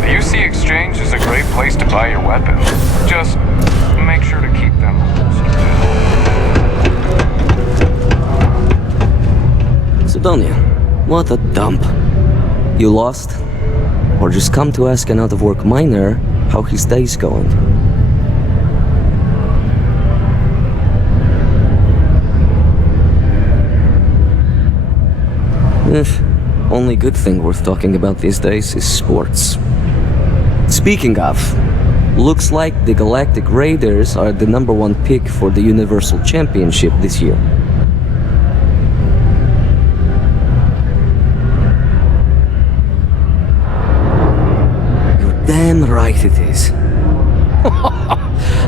The UC Exchange is a great place to buy your weapons. Just make sure to keep them Sidonia, what a dump. You lost? Or just come to ask an out-of-work miner how his day's going? Only good thing worth talking about these days is sports. Speaking of, looks like the Galactic Raiders are the #1 pick for the Universal Championship this year. You're damn right it is.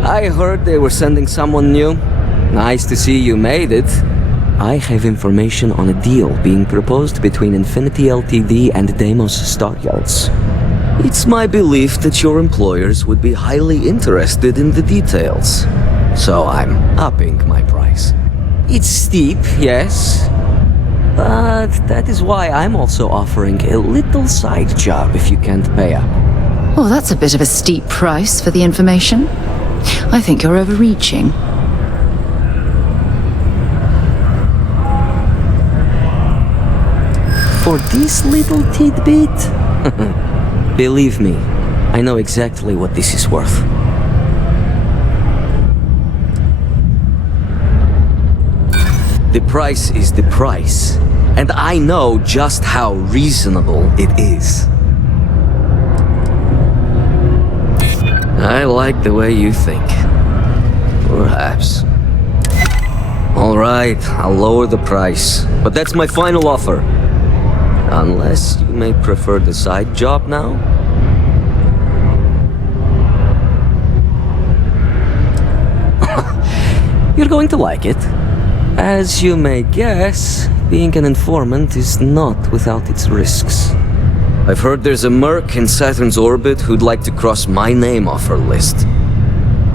I heard they were sending someone new. Nice to see you made it. I have information on a deal being proposed between Infinity Ltd and Deimos Stockyards. It's my belief that your employers would be highly interested in the details. So I'm upping my price. It's steep, yes. But that is why I'm also offering a little side job if you can't pay up. Oh, that's a bit of a steep price for the information. I think you're overreaching. For this little tidbit? Believe me, I know exactly what this is worth. The price is the price, and I know just how reasonable it is. I like the way you think. Perhaps. All right, I'll lower the price, but that's my final offer. Unless you may prefer the side job now? You're going to like it. As you may guess, being an informant is not without its risks. I've heard there's a merc in Saturn's orbit who'd like to cross my name off her list.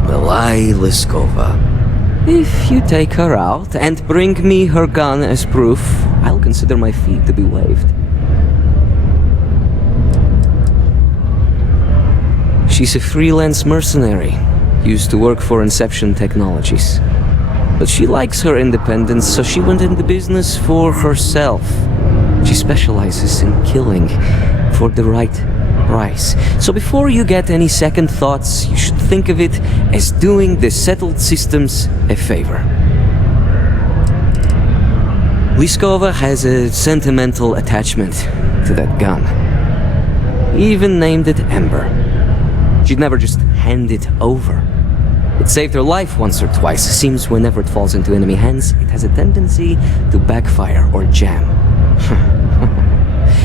Milai Liskova. If you take her out and bring me her gun as proof, I'll consider my fee to be waived. She's a freelance mercenary, used to work for Inception Technologies. But she likes her independence, so she went into business for herself. She specializes in killing for the right price. So before you get any second thoughts, you should think of it as doing the settled systems a favor. Liskova has a sentimental attachment to that gun. Even named it Ember. She'd never just hand it over. It saved her life once or twice. Seems whenever it falls into enemy hands, it has a tendency to backfire or jam.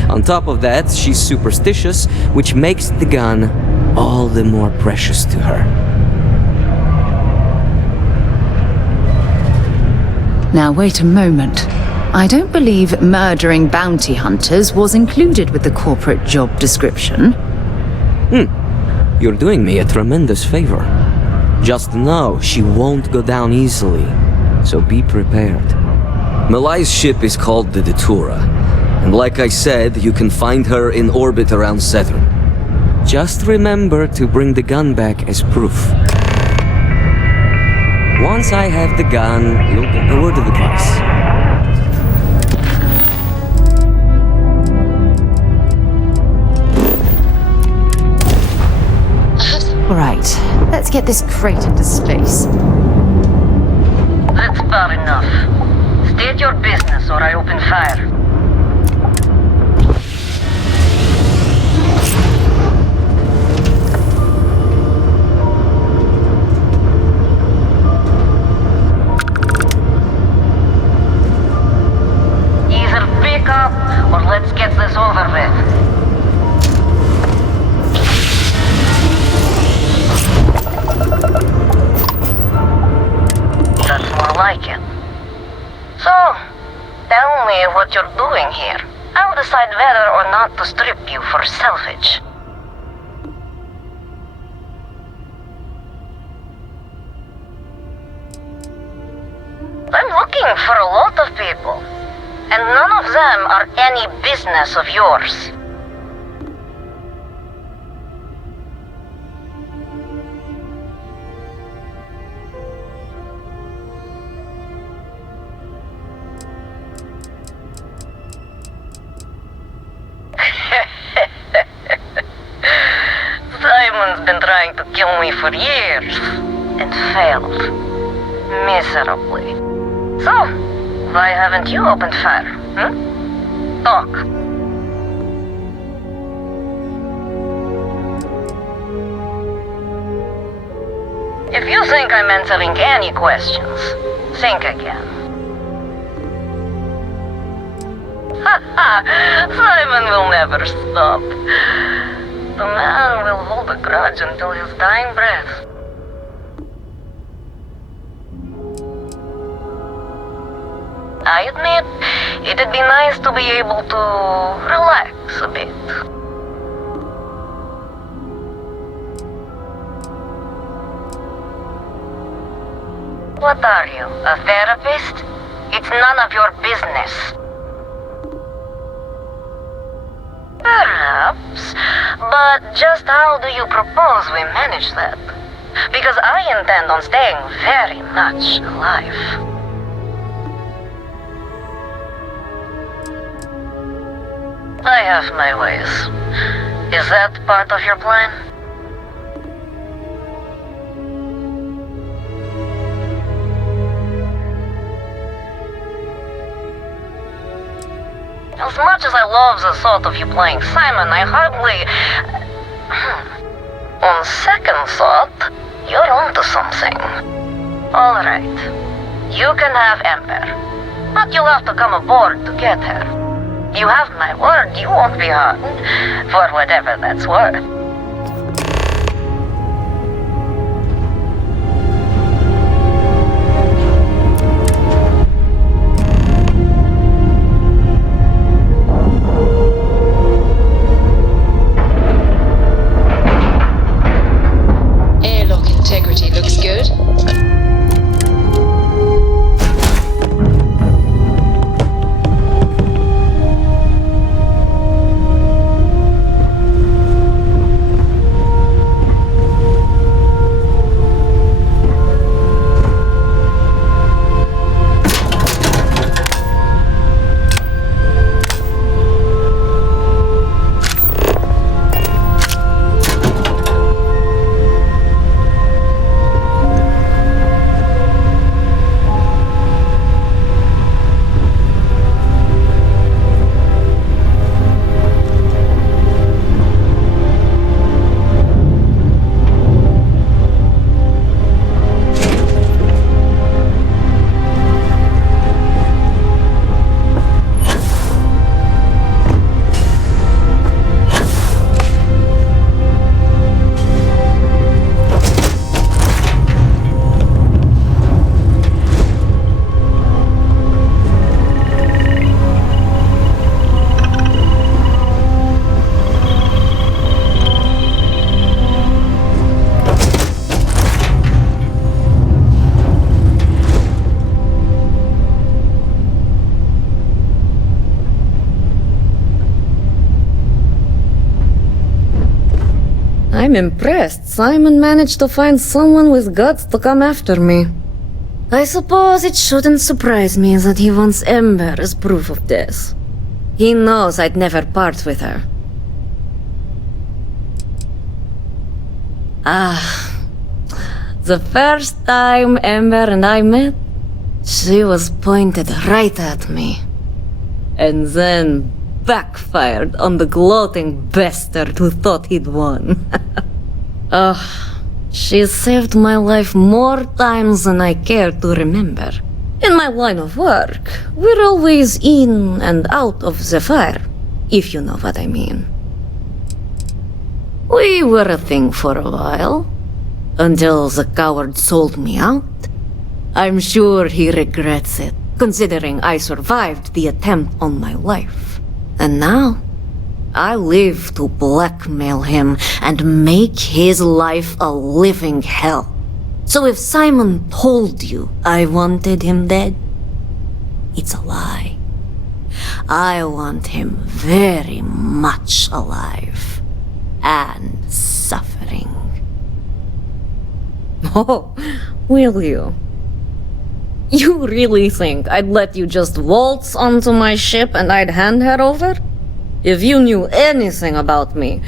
On top of that, she's superstitious, which makes the gun all the more precious to her. Now wait a moment. I don't believe murdering bounty hunters was included with the corporate job description. You're doing me a tremendous favor. Just know she won't go down easily, so be prepared. Malai's ship is called the Datura, and like I said, you can find her in orbit around Saturn. Just remember to bring the gun back as proof. Once I have the gun, you'll get a word of advice. Right, let's get this crate into space. That's far enough. State your business or I open fire. Either pick up or let's get this over with. That's more like it. So, tell me what you're doing here. I'll decide whether or not to strip you for salvage. looking for a lot of people, and none of them are any business of yours. Simon's been trying to kill me for years, and failed. Miserably. So, why haven't you opened fire, Talk. If you think I'm answering any questions, think again. Simon will never stop. The man will hold a grudge until his dying breath. I admit, it'd be nice to be able to relax a bit. What are you, a therapist? It's none of your business. Perhaps, but just how do you propose we manage that? Because I intend on staying very much alive. I have my ways. Is that part of your plan? As much as I love the thought of you playing Simon, I hardly... On second thought, you're onto something. Alright. You can have Ember. But you'll have to come aboard to get her. You have my word, you won't be harmed, for whatever that's worth. Airlock integrity looks good. I'm impressed. Simon managed to find someone with guts to come after me. I suppose it shouldn't surprise me that he wants Ember as proof of this. He knows I'd never part with her. The first time Ember and I met, she was pointed right at me. And then backfired on the gloating bastard who thought he'd won. She saved my life more times than I care to remember. In my line of work, we're always in and out of the fire, if you know what I mean. We were a thing for a while, until the coward sold me out. I'm sure he regrets it, considering I survived the attempt on my life. And now, I live to blackmail him and make his life a living hell. So if Simon told you I wanted him dead, it's a lie. I want him very much alive and suffering. Oh, will you? You really think I'd let you just waltz onto my ship and I'd hand her over? If you knew anything about me,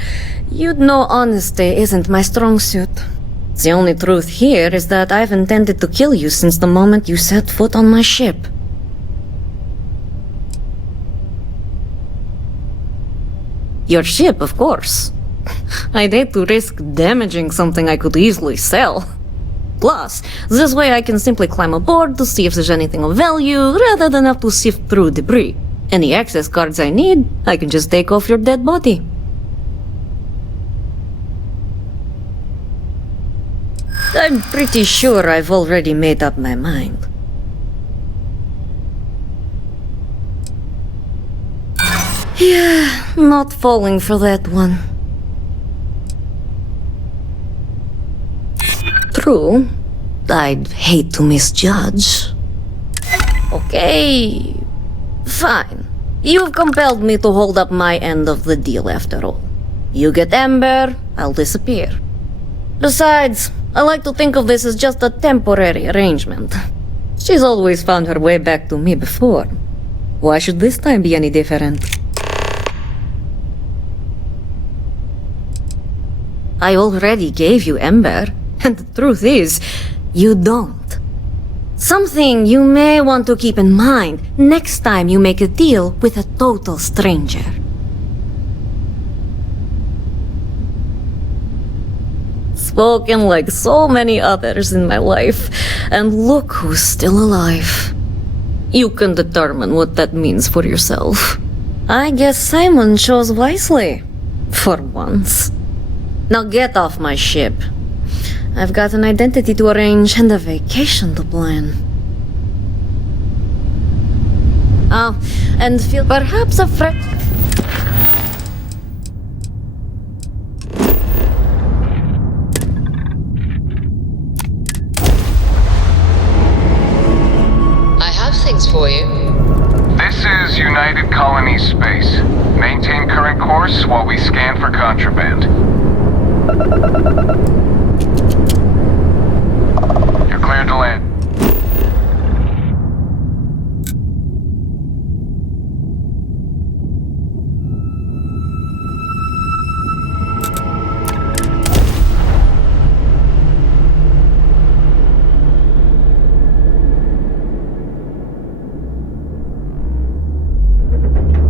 you'd know honesty isn't my strong suit. The only truth here is that I've intended to kill you since the moment you set foot on my ship. Your ship, of course. I'd hate to risk damaging something I could easily sell. Plus, this way I can simply climb aboard to see if there's anything of value, rather than have to sift through debris. Any access cards I need, I can just take off your dead body. I'm pretty sure I've already made up my mind. Yeah, not falling for that one. True, I'd hate to misjudge. Okay, fine. You've compelled me to hold up my end of the deal after all. You get Ember, I'll disappear. Besides, I like to think of this as just a temporary arrangement. She's always found her way back to me before. Why should this time be any different? I already gave you Ember, and the truth is, you don't. Something you may want to keep in mind next time you make a deal with a total stranger. Spoken like so many others in my life, and look who's still alive. You can determine what that means for yourself. I guess Simon chose wisely. For once. Now get off my ship. I've got an identity to arrange and a vacation to plan. Oh, and feel perhaps a friend. I have things for you. This is United Colony Space. Maintain current course while we scan for contraband. You're cleared to land.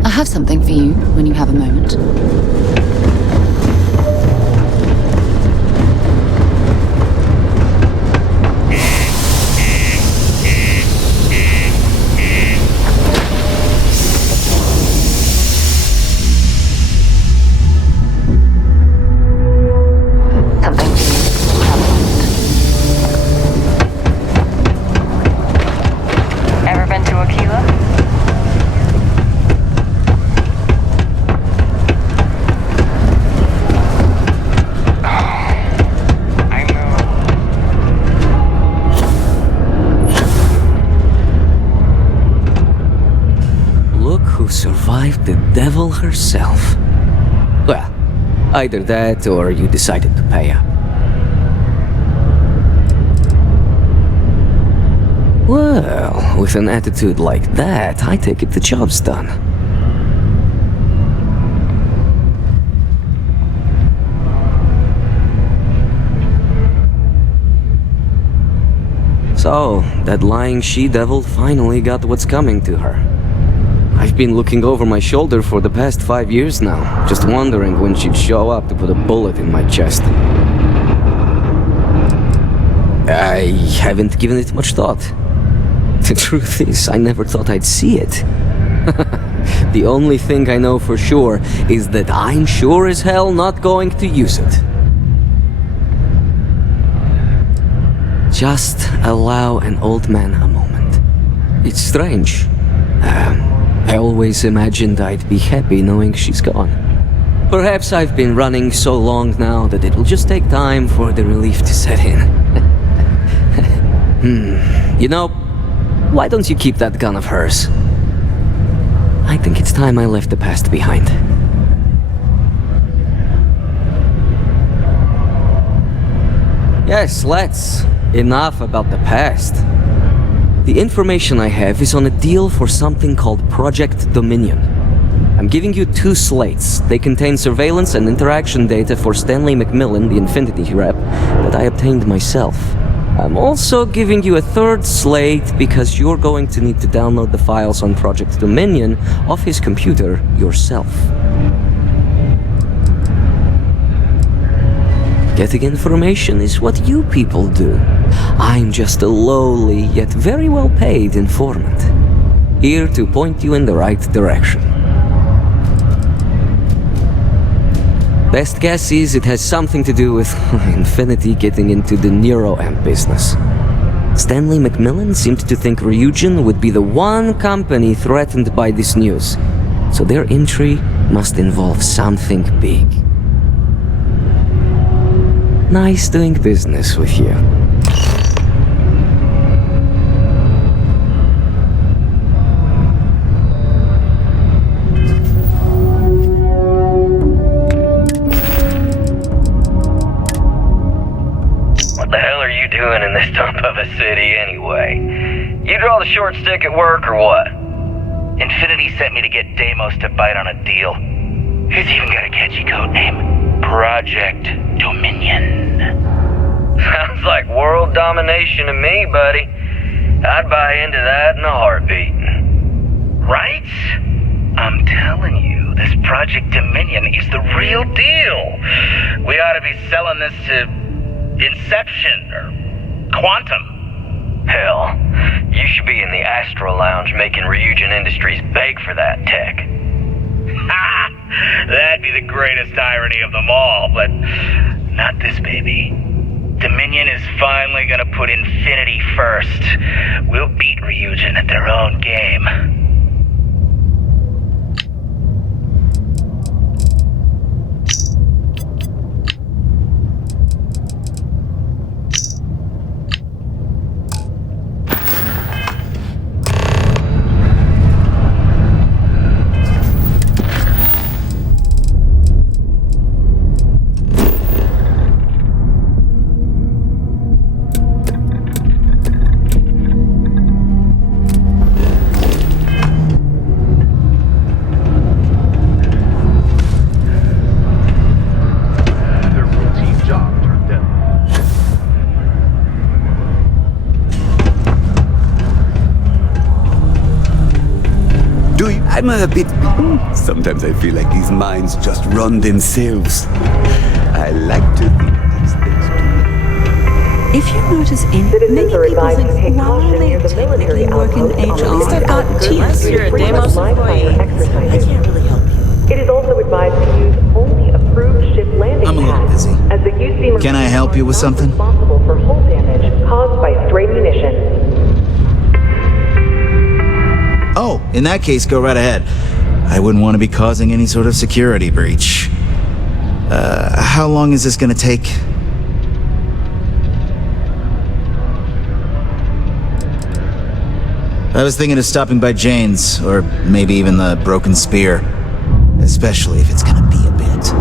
I have something for you when you have a moment. Ever been to Aquila? I know. Look who survived the devil herself. Well, either that or you decided to pay up. Well, with an attitude like that, I take it the job's done. So, that lying she-devil finally got what's coming to her. I've been looking over my shoulder for the past 5 years now, just wondering when she'd show up to put a bullet in my chest. I haven't given it much thought. The truth is, I never thought I'd see it. The only thing I know for sure is that I'm sure as hell not going to use it. Just allow an old man a moment. It's strange. I always imagined I'd be happy knowing she's gone. Perhaps I've been running so long now that it'll just take time for the relief to set in. You know, Why don't you keep that gun of hers? I think it's time I left the past behind. Yes, let's. Enough about the past. The information I have is on a deal for something called Project Dominion. I'm giving you 2 slates. They contain surveillance and interaction data for Stanley McMillan, the Infinity rep, that I obtained myself. I'm also giving you a 3rd slate because you're going to need to download the files on Project Dominion off his computer yourself. Getting information is what you people do. I'm just a lowly, yet very well paid informant. Here to point you in the right direction. Best guess is it has something to do with Infinity getting into the NeuroAmp business. Stanley McMillan seemed to think Ryujin would be the one company threatened by this news, so their entry must involve something big. Nice doing business with you. Doing in this dump of a city anyway? You draw the short stick at work or what? Infinity sent me to get Deimos to bite on a deal. He's even got a catchy code name. Project Dominion. Sounds like world domination to me, buddy. I'd buy into that in a heartbeat. Right? I'm telling you, this Project Dominion is the real deal. We ought to be selling this to Inception or Quantum. Hell, you should be in the Astro Lounge making Ryujin Industries beg for that tech. Ha! That'd be the greatest irony of them all, but not this baby. Dominion is finally gonna put Infinity first. We'll beat Ryujin at their own game. I'm a bit... Sometimes I feel like these minds just run themselves. I like to think these things do. If you notice many people think, while they technically work in HR, at least I've got tears. You're a Deimos employee. I can't really help you. It is also advised to use only approved ship landing I'm a little busy. as the UC Can I help you with something? responsible for hull damage caused by stray munitions. Oh, in that case, go right ahead. I wouldn't want to be causing any sort of security breach. How long is this gonna take? I was thinking of stopping by Jane's, or maybe even the Broken Spear. Especially if it's gonna be a bit.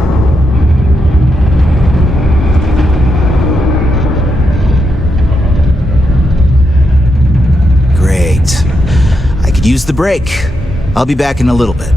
Great. I could use the break. I'll be back in a little bit.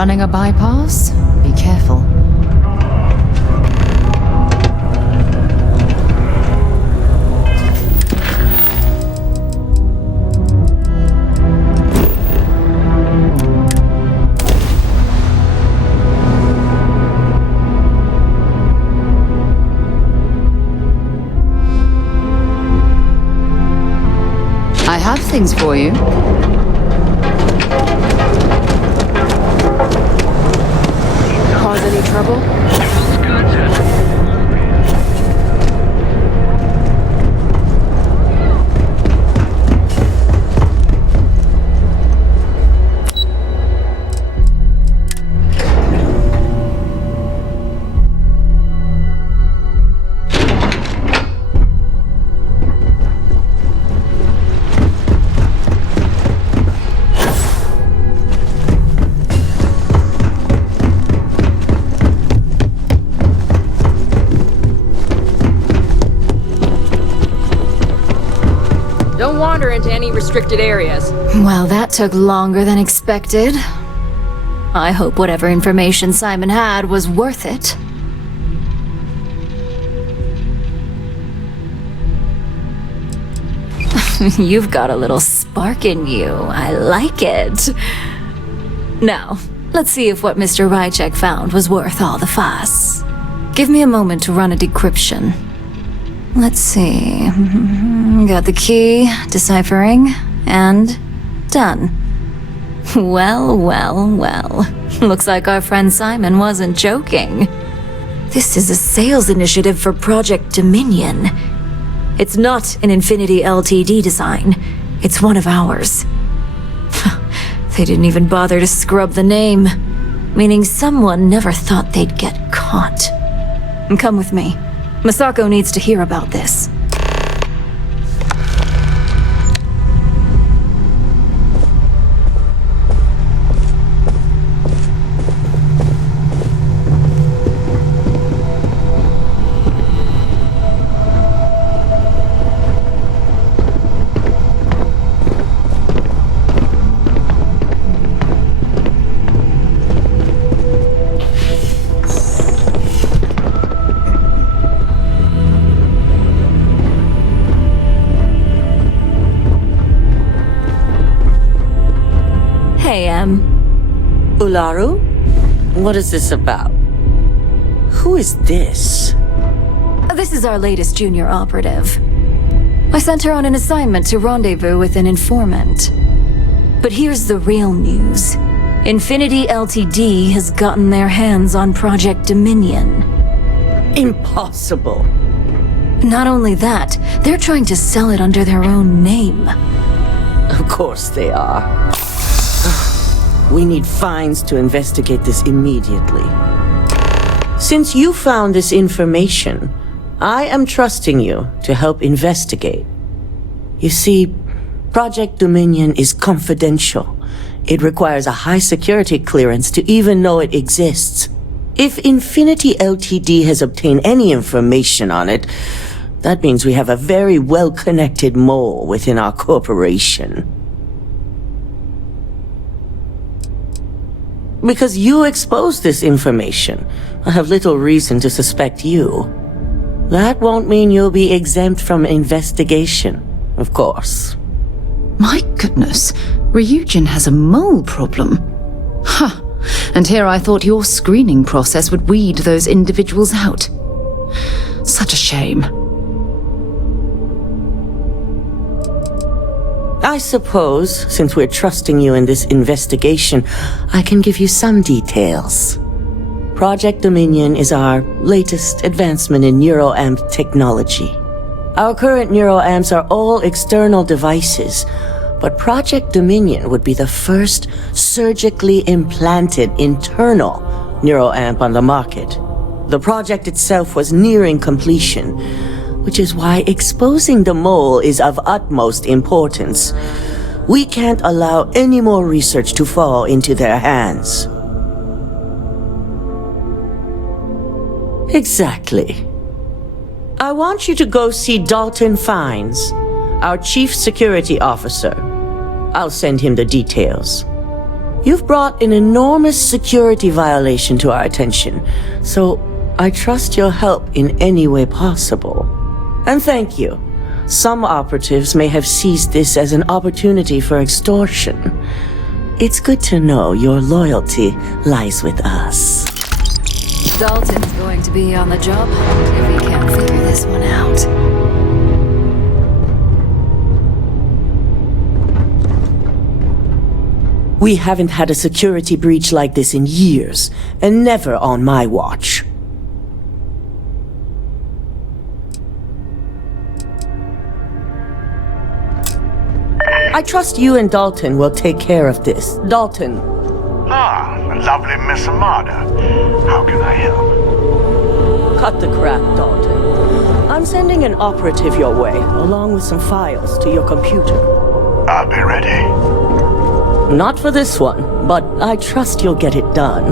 running a bypass? Be careful. I have things for you. Cause any trouble? Don't wander into any restricted areas. Well, that took longer than expected. I hope whatever information Simon had was worth it. You've got a little spark in you. I like it. Now, let's see if what Mr. Rychek found was worth all the fuss. Give me a moment to run a decryption. Let's see. Got the key, deciphering, and done. Well, well, well. Looks like our friend Simon wasn't joking. This is a sales initiative for Project Dominion. It's not an Infinity Ltd design. It's one of ours. They didn't even bother to scrub the name, meaning someone never thought they'd get caught. Come with me. Masako needs to hear about this. Hey, Ularu? What is this about? Who is this? This is our latest junior operative. I sent her on an assignment to rendezvous with an informant. But here's the real news. Infinity Ltd has gotten their hands on Project Dominion. Impossible. Not only that, they're trying to sell it under their own name. Of course they are. We need fines to investigate this immediately. Since you found this information, I am trusting you to help investigate. You see, Project Dominion is confidential. It requires a high security clearance to even know it exists. If Infinity Ltd has obtained any information on it, that means we have a very well-connected mole within our corporation. Because you exposed this information, I have little reason to suspect you. That won't mean you'll be exempt from investigation, of course. My goodness, Ryujin has a mole problem. Huh. And here I thought your screening process would weed those individuals out. Such a shame. I suppose, since we're trusting you in this investigation, I can give you some details. Project Dominion is our latest advancement in neuroamp technology. Our current neuroamps are all external devices, but Project Dominion would be the first surgically implanted internal neuroamp on the market. The project itself was nearing completion, which is why exposing the mole is of utmost importance. We can't allow any more research to fall into their hands. Exactly. I want you to go see Dalton Fines, our Chief Security Officer. I'll send him the details. You've brought an enormous security violation to our attention, so I trust your help in any way possible. And thank you. Some operatives may have seized this as an opportunity for extortion. It's good to know your loyalty lies with us. Dalton's going to be on the job hunt if he can't figure this one out. We haven't had a security breach like this in years, and never on my watch. I trust you and Dalton will take care of this. Dalton. Ah, lovely Miss Amada. How can I help? Cut the crap, Dalton. I'm sending an operative your way, along with some files to your computer. I'll be ready. Not for this one, but I trust you'll get it done.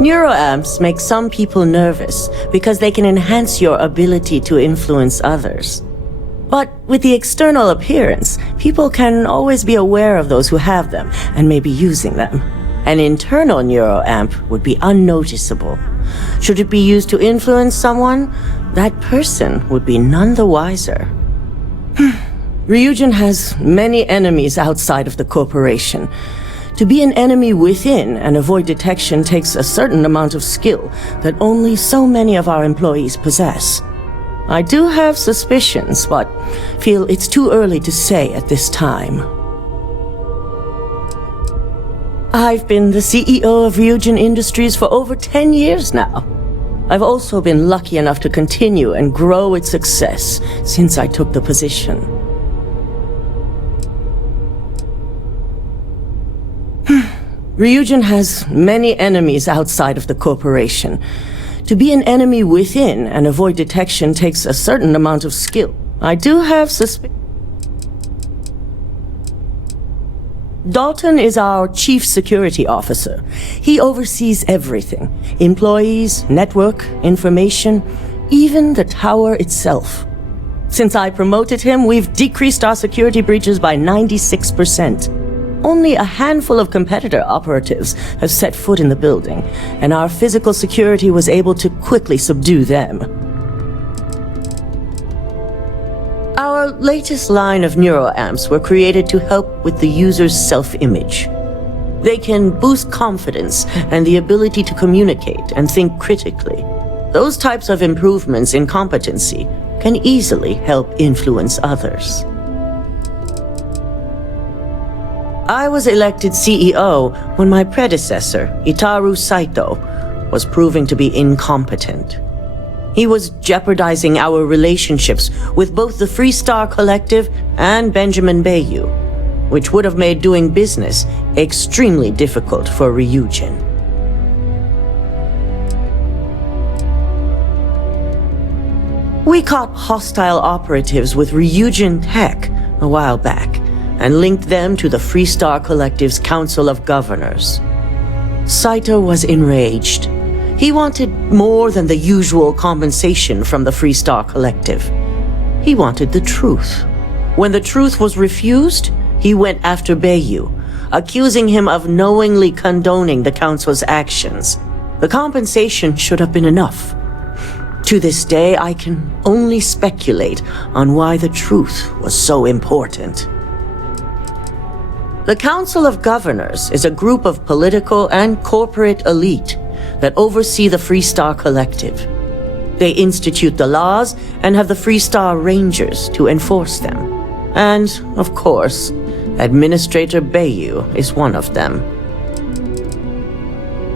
Neuroamps make some people nervous because they can enhance your ability to influence others. But with the external appearance, people can always be aware of those who have them and may be using them. An internal neuroamp would be unnoticeable. Should it be used to influence someone, that person would be none the wiser. Ryujin has many enemies outside of the corporation. To be an enemy within and avoid detection takes a certain amount of skill that only so many of our employees possess. I do have suspicions, but feel it's too early to say at this time. I've been the CEO of Ryujin Industries for over 10 years now. I've also been lucky enough to continue and grow its success since I took the position. Ryujin has many enemies outside of the corporation. To be an enemy within and avoid detection takes a certain amount of skill. I do have Dalton is our chief security officer. He oversees everything. Employees, network, information, even the tower itself. Since I promoted him, we've decreased our security breaches by 96%. Only a handful of competitor operatives have set foot in the building, and our physical security was able to quickly subdue them. Our latest line of neuroamps were created to help with the user's self-image. They can boost confidence and the ability to communicate and think critically. Those types of improvements in competency can easily help influence others. I was elected CEO when my predecessor, Itaru Saito, was proving to be incompetent. He was jeopardizing our relationships with both the Freestar Collective and Benjamin Bayou, which would have made doing business extremely difficult for Ryujin. We caught hostile operatives with Ryujin tech a while back, and linked them to the Freestar Collective's Council of Governors. Saito was enraged. He wanted more than the usual compensation from the Freestar Collective. He wanted the truth. When the truth was refused, he went after Bayou, accusing him of knowingly condoning the Council's actions. The compensation should have been enough. To this day, I can only speculate on why the truth was so important. The Council of Governors is a group of political and corporate elite that oversee the Freestar Collective. They institute the laws and have the Freestar Rangers to enforce them. And, of course, Administrator Bayou is one of them.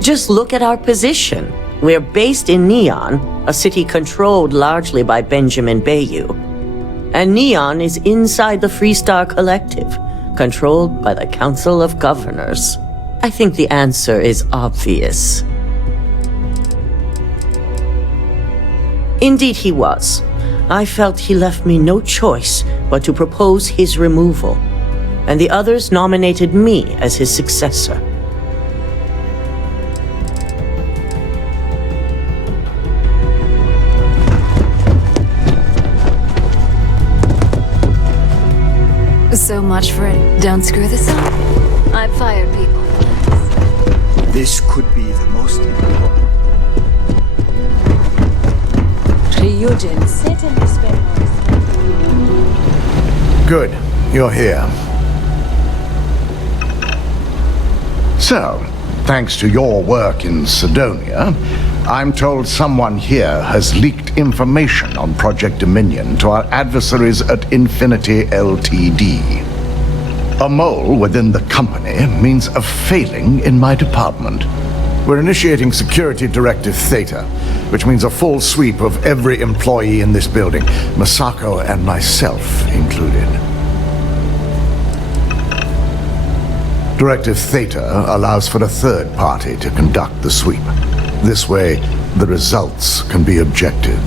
Just look at our position. We're based in Neon, a city controlled largely by Benjamin Bayou. And Neon is inside the Freestar Collective, controlled by the Council of Governors. I think the answer is obvious. Indeed he was. I felt he left me no choice but to propose his removal, and the others nominated me as his successor. So much for it. Don't screw this up. I've fired people for this. This could be the most important. Ryujin, certainly spare Good, you're here. So, thanks to your work in Sidonia, I'm told someone here has leaked information on Project Dominion to our adversaries at Infinity Ltd. A mole within the company means a failing in my department. We're initiating Security Directive Theta, which means a full sweep of every employee in this building, Masako and myself included. Directive Theta allows for a third party to conduct the sweep. This way, the results can be objective.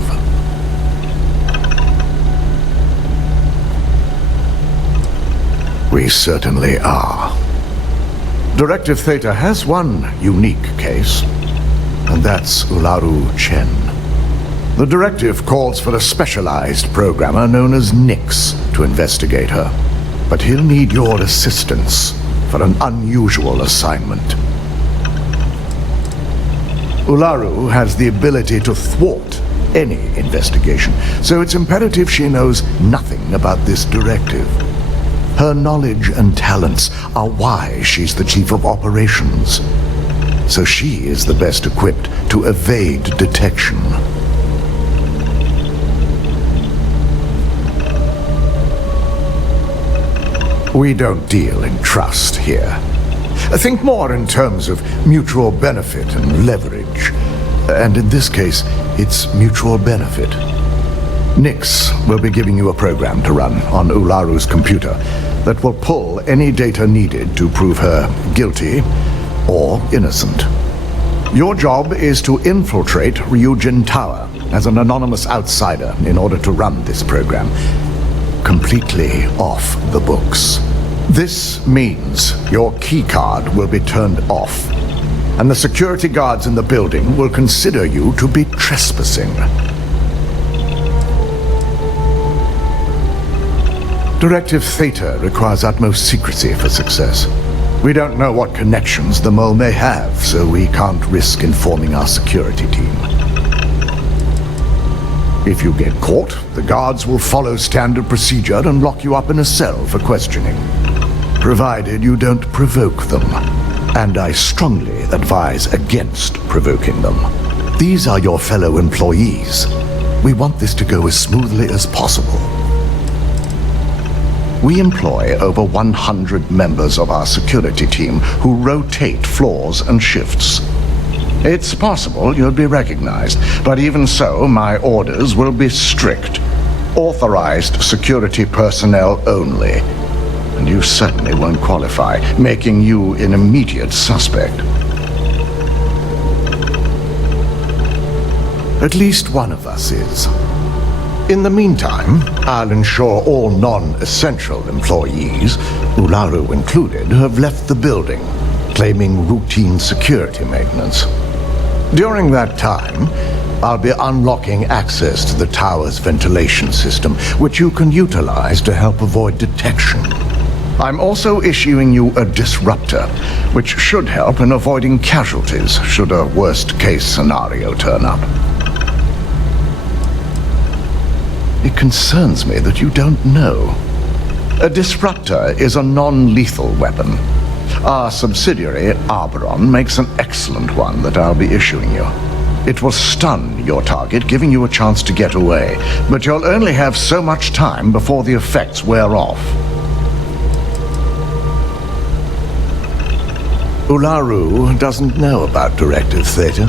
We certainly are. Directive Theta has one unique case, and that's Ularu Chen. The directive calls for a specialized programmer known as Nix to investigate her, but he'll need your assistance for an unusual assignment. Ularu has the ability to thwart any investigation, so it's imperative she knows nothing about this directive. Her knowledge and talents are why she's the chief of operations, so she is the best equipped to evade detection. We don't deal in trust here. Think more in terms of mutual benefit and leverage. And in this case, it's mutual benefit. Nix will be giving you a program to run on Ularu's computer that will pull any data needed to prove her guilty or innocent. Your job is to infiltrate Ryujin Tower as an anonymous outsider in order to run this program completely off the books. This means your keycard will be turned off, and the security guards in the building will consider you to be trespassing. Directive Theta requires utmost secrecy for success. We don't know what connections the mole may have, so we can't risk informing our security team. If you get caught, the guards will follow standard procedure and lock you up in a cell for questioning, provided you don't provoke them. And I strongly advise against provoking them. These are your fellow employees. We want this to go as smoothly as possible. We employ over 100 members of our security team who rotate floors and shifts. It's possible you'll be recognized, but even so, my orders will be strict. Authorized security personnel only. And you certainly won't qualify, making you an immediate suspect. At least one of us is. In the meantime, I'll ensure all non-essential employees, Ularu included, have left the building, claiming routine security maintenance. During that time, I'll be unlocking access to the tower's ventilation system, which you can utilize to help avoid detection. I'm also issuing you a disruptor, which should help in avoiding casualties should a worst-case scenario turn up. It concerns me that you don't know. A disruptor is a non-lethal weapon. Our subsidiary, Arboron, makes an excellent one that I'll be issuing you. It will stun your target, giving you a chance to get away, but you'll only have so much time before the effects wear off. Ularu doesn't know about Directive Theta,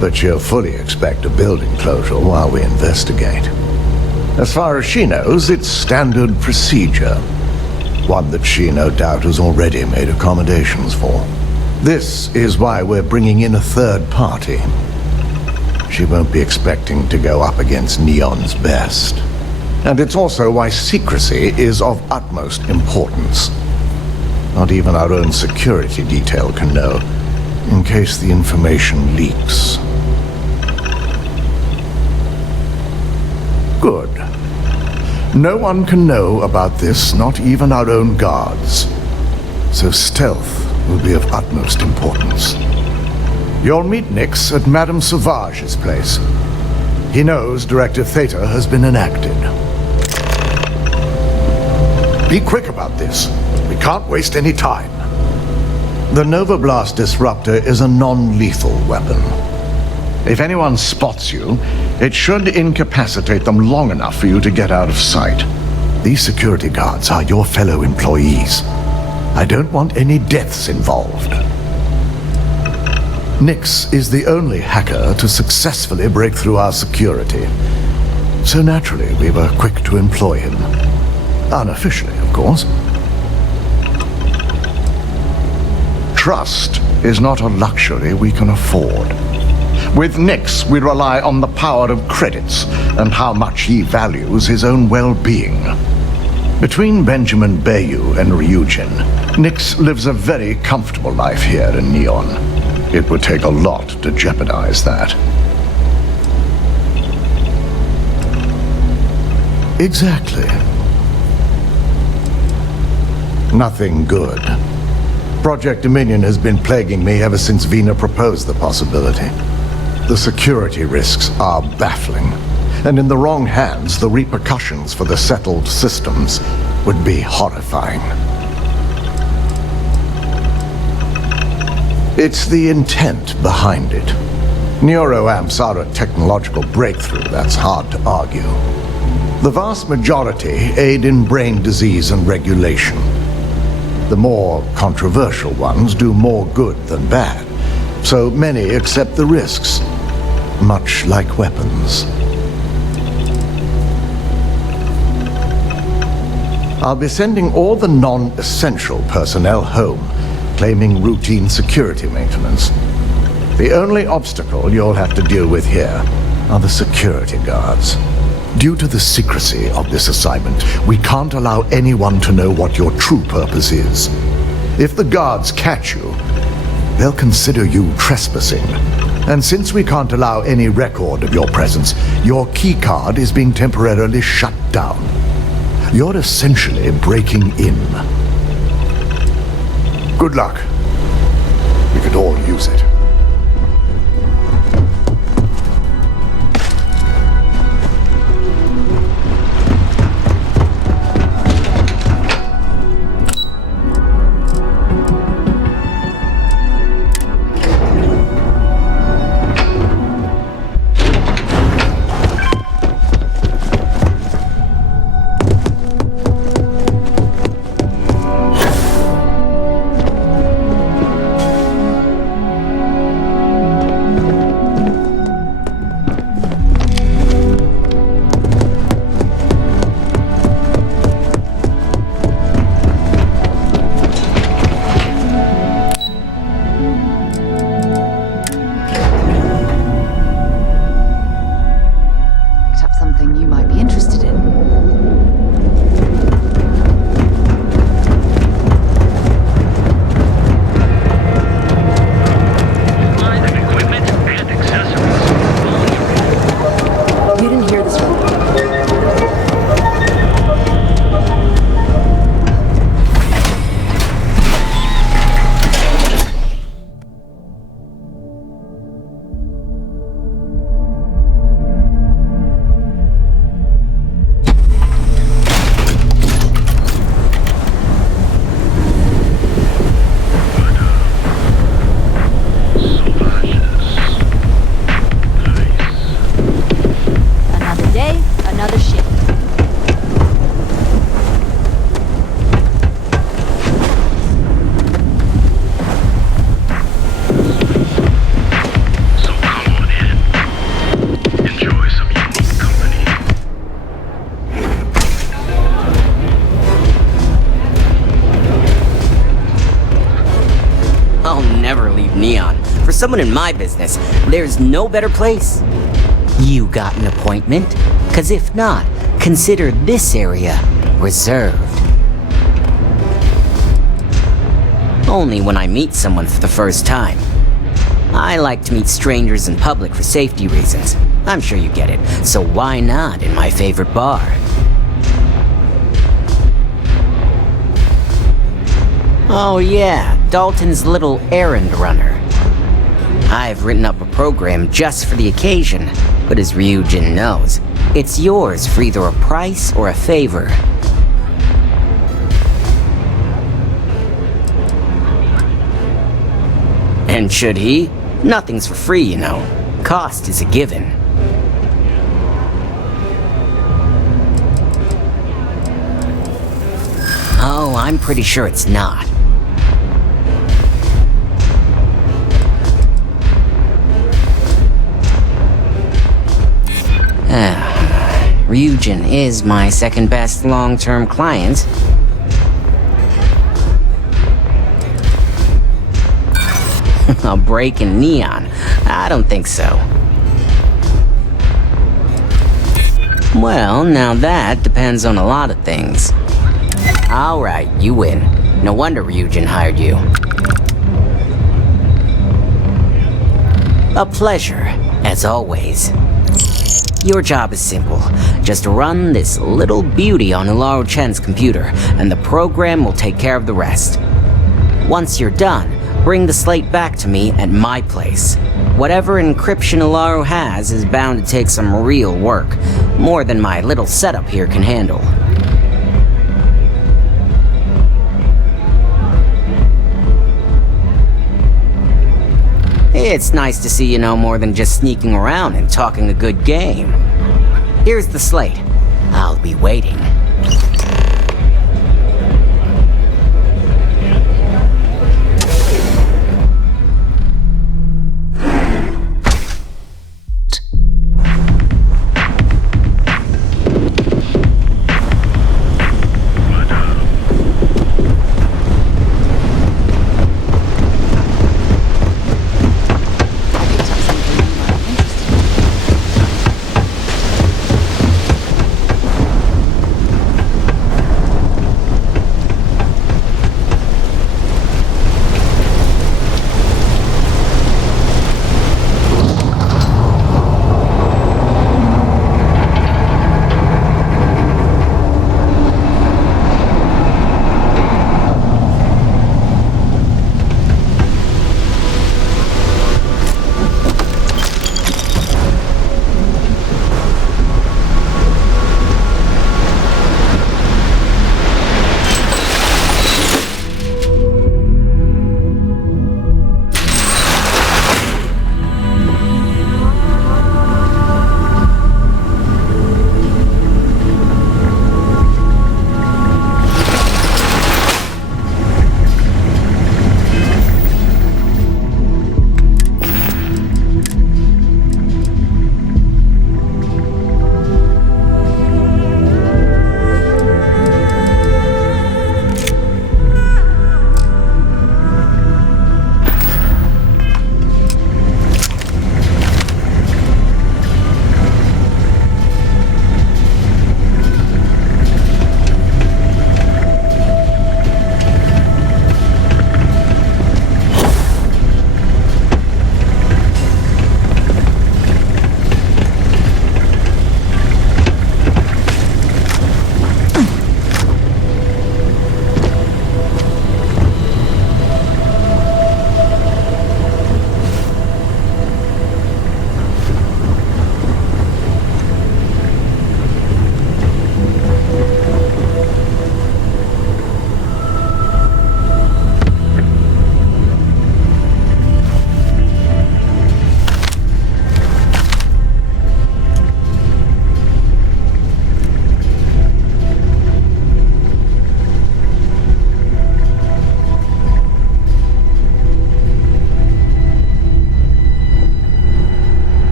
but she'll fully expect a building closure while we investigate. As far as she knows, it's standard procedure, one that she no doubt has already made accommodations for. This is why we're bringing in a third party. She won't be expecting to go up against Neon's best. And it's also why secrecy is of utmost importance. Not even our own security detail can know, in case the information leaks. Good. No one can know about this, not even our own guards. so stealth will be of utmost importance. You'll meet Nix at Madame Sauvage's place. He knows Directive Theta has been enacted. Be quick about this. We can't waste any time. The Nova Blast Disruptor is a non-lethal weapon. If anyone spots you, it should incapacitate them long enough for you to get out of sight. These security guards are your fellow employees. I don't want any deaths involved. Nix is the only hacker to successfully break through our security. So naturally, we were quick to employ him. Unofficially, of course. Trust is not a luxury we can afford. With Nix, we rely on the power of credits and how much he values his own well-being. Between Benjamin Bayou and Ryujin, Nix lives a very comfortable life here in Neon. It would take a lot to jeopardize that. Exactly. Nothing good. Project Dominion has been plaguing me ever since Vina proposed the possibility. The security risks are baffling, and in the wrong hands, the repercussions for the settled systems would be horrifying. It's the intent behind it. Neuroamps are a technological breakthrough that's hard to argue. The vast majority aid in brain disease and regulation. The more controversial ones do more good than bad, so many accept the risks, much like weapons. I'll be sending all the non-essential personnel home, claiming routine security maintenance. The only obstacle you'll have to deal with here are the security guards. Due to the secrecy of this assignment, we can't allow anyone to know what your true purpose is. If the guards catch you, they'll consider you trespassing. And since we can't allow any record of your presence, your keycard is being temporarily shut down. You're essentially breaking in. Good luck. We could all use it. Someone in my business, there's no better place. You got an appointment? 'Cause if not, consider this area reserved. Only when I meet someone for the first time. I like to meet strangers in public for safety reasons. I'm sure you get it, so why not in my favorite bar? Oh yeah, Dalton's little errand runner. I've written up a program just for the occasion, but as Ryujin knows, it's yours for either a price or a favor. And should he? Nothing's for free, you know. Cost is a given. Oh, I'm pretty sure it's not. Ryujin is my second best long-term client. A break in Neon? I don't think so. Well, now that depends on a lot of things. Alright, you win. No wonder Ryujin hired you. A pleasure, as always. Your job is simple. Just run this little beauty on Ilaro Chen's computer, and the program will take care of the rest. Once you're done, bring the slate back to me at my place. Whatever encryption Ilaro has is bound to take some real work, more than my little setup here can handle. It's nice to see you know more than just sneaking around and talking a good game. Here's the slate. I'll be waiting.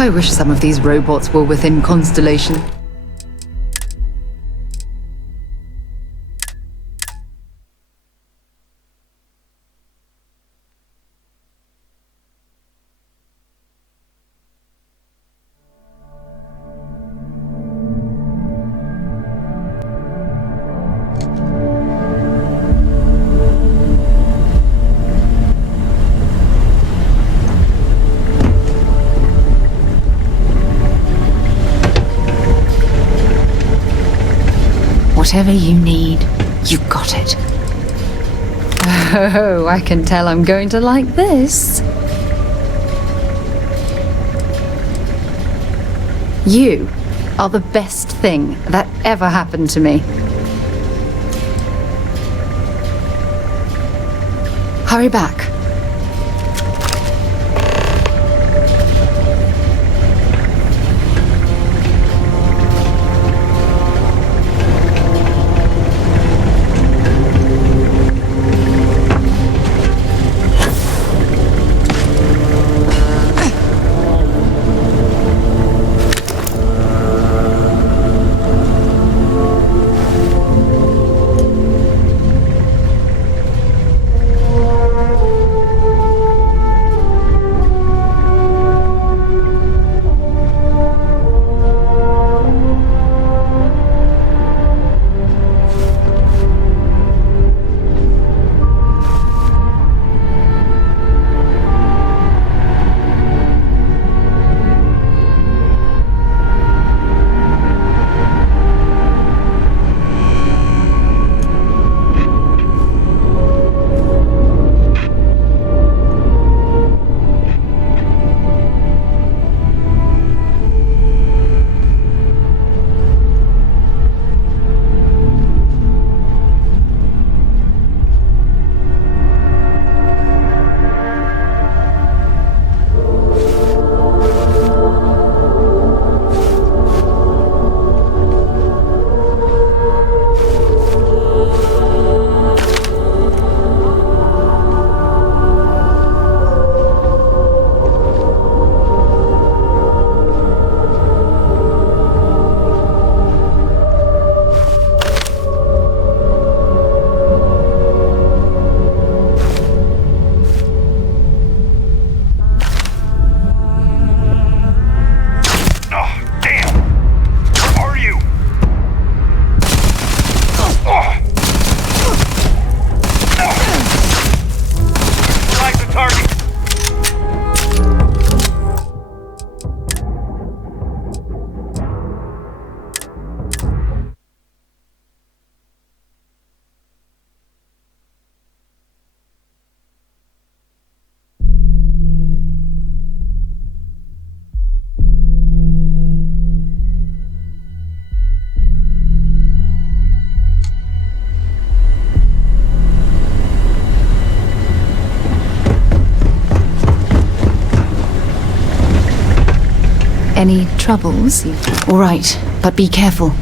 I wish some of these robots were within Constellation. Whatever you need, you got it. Oh, I can tell I'm going to like this. You are the best thing that ever happened to me. Hurry back. Any troubles? All right, but be careful.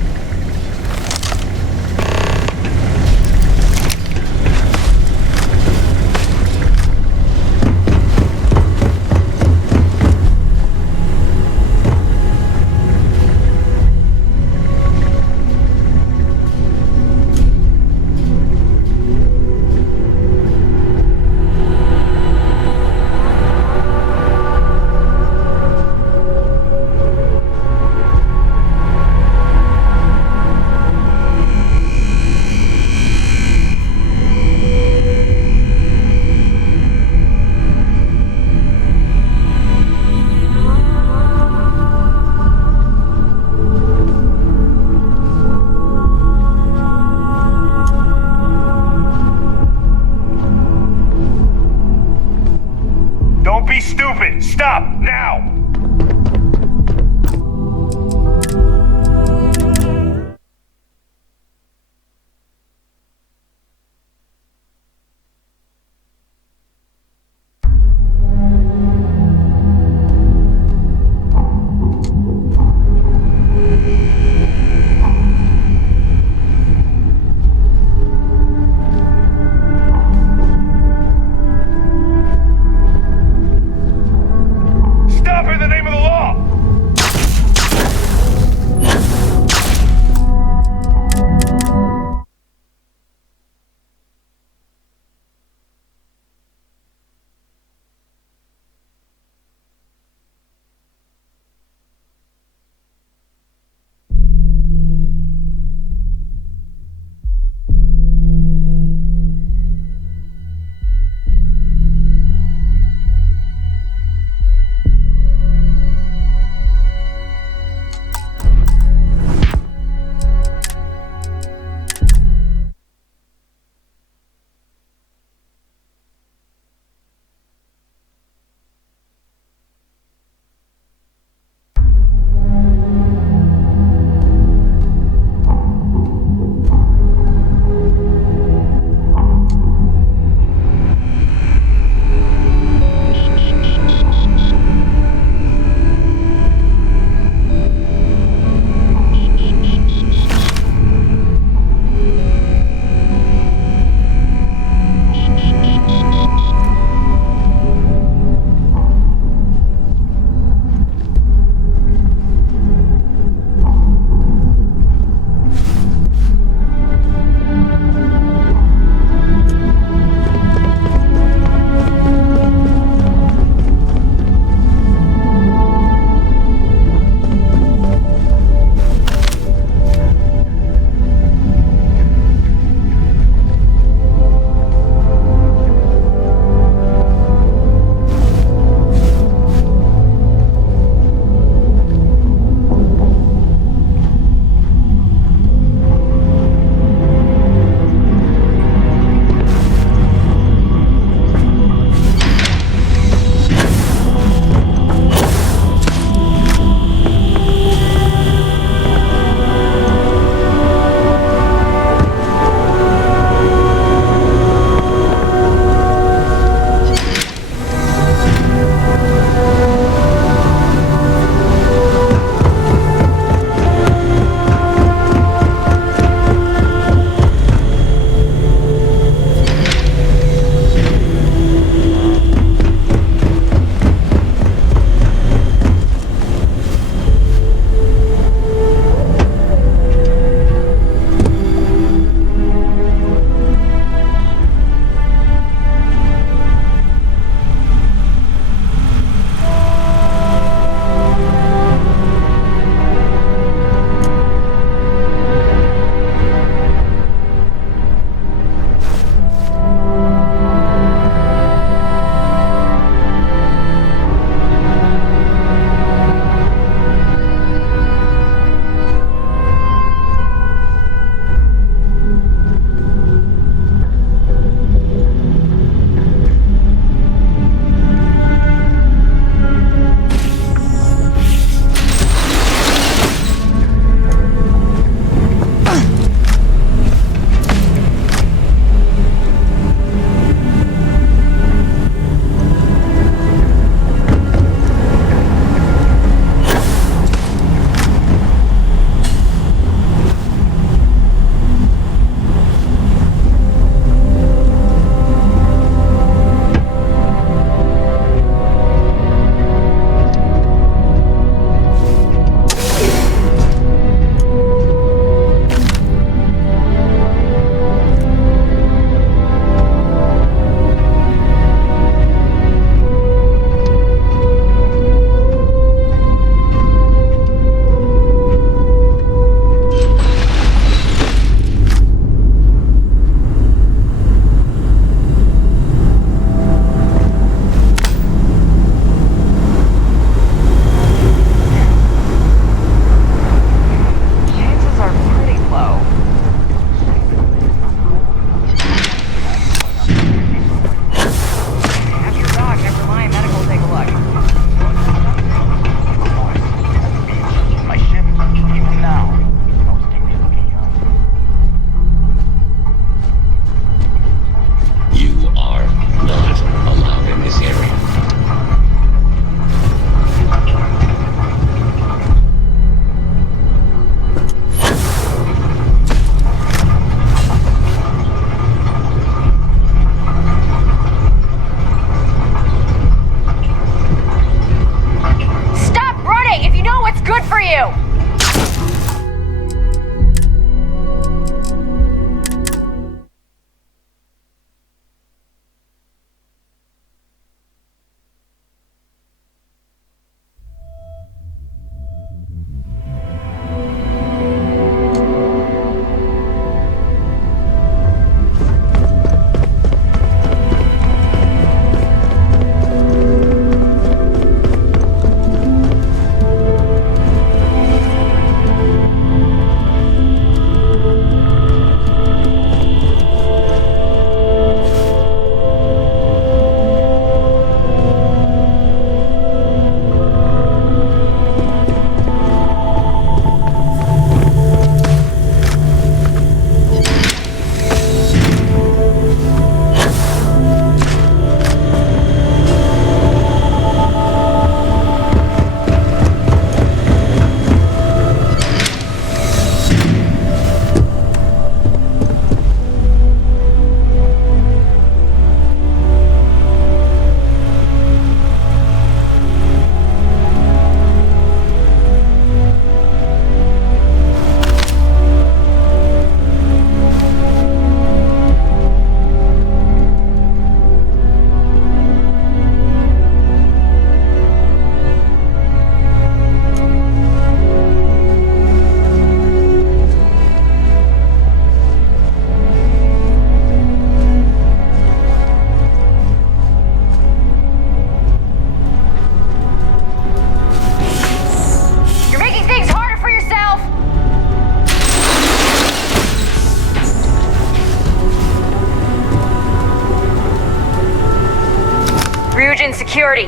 Question security.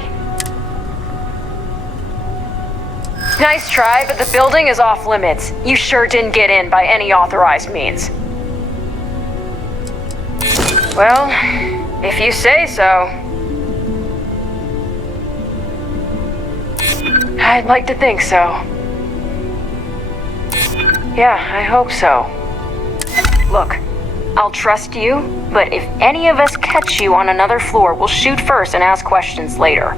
Nice try, but the building is off limits. You sure didn't get in by any authorized means. Well, if you say so. I'd like to think so. Yeah, I hope so. Look, I'll trust you, but if any of us catch you on another floor, we'll shoot first and ask questions later.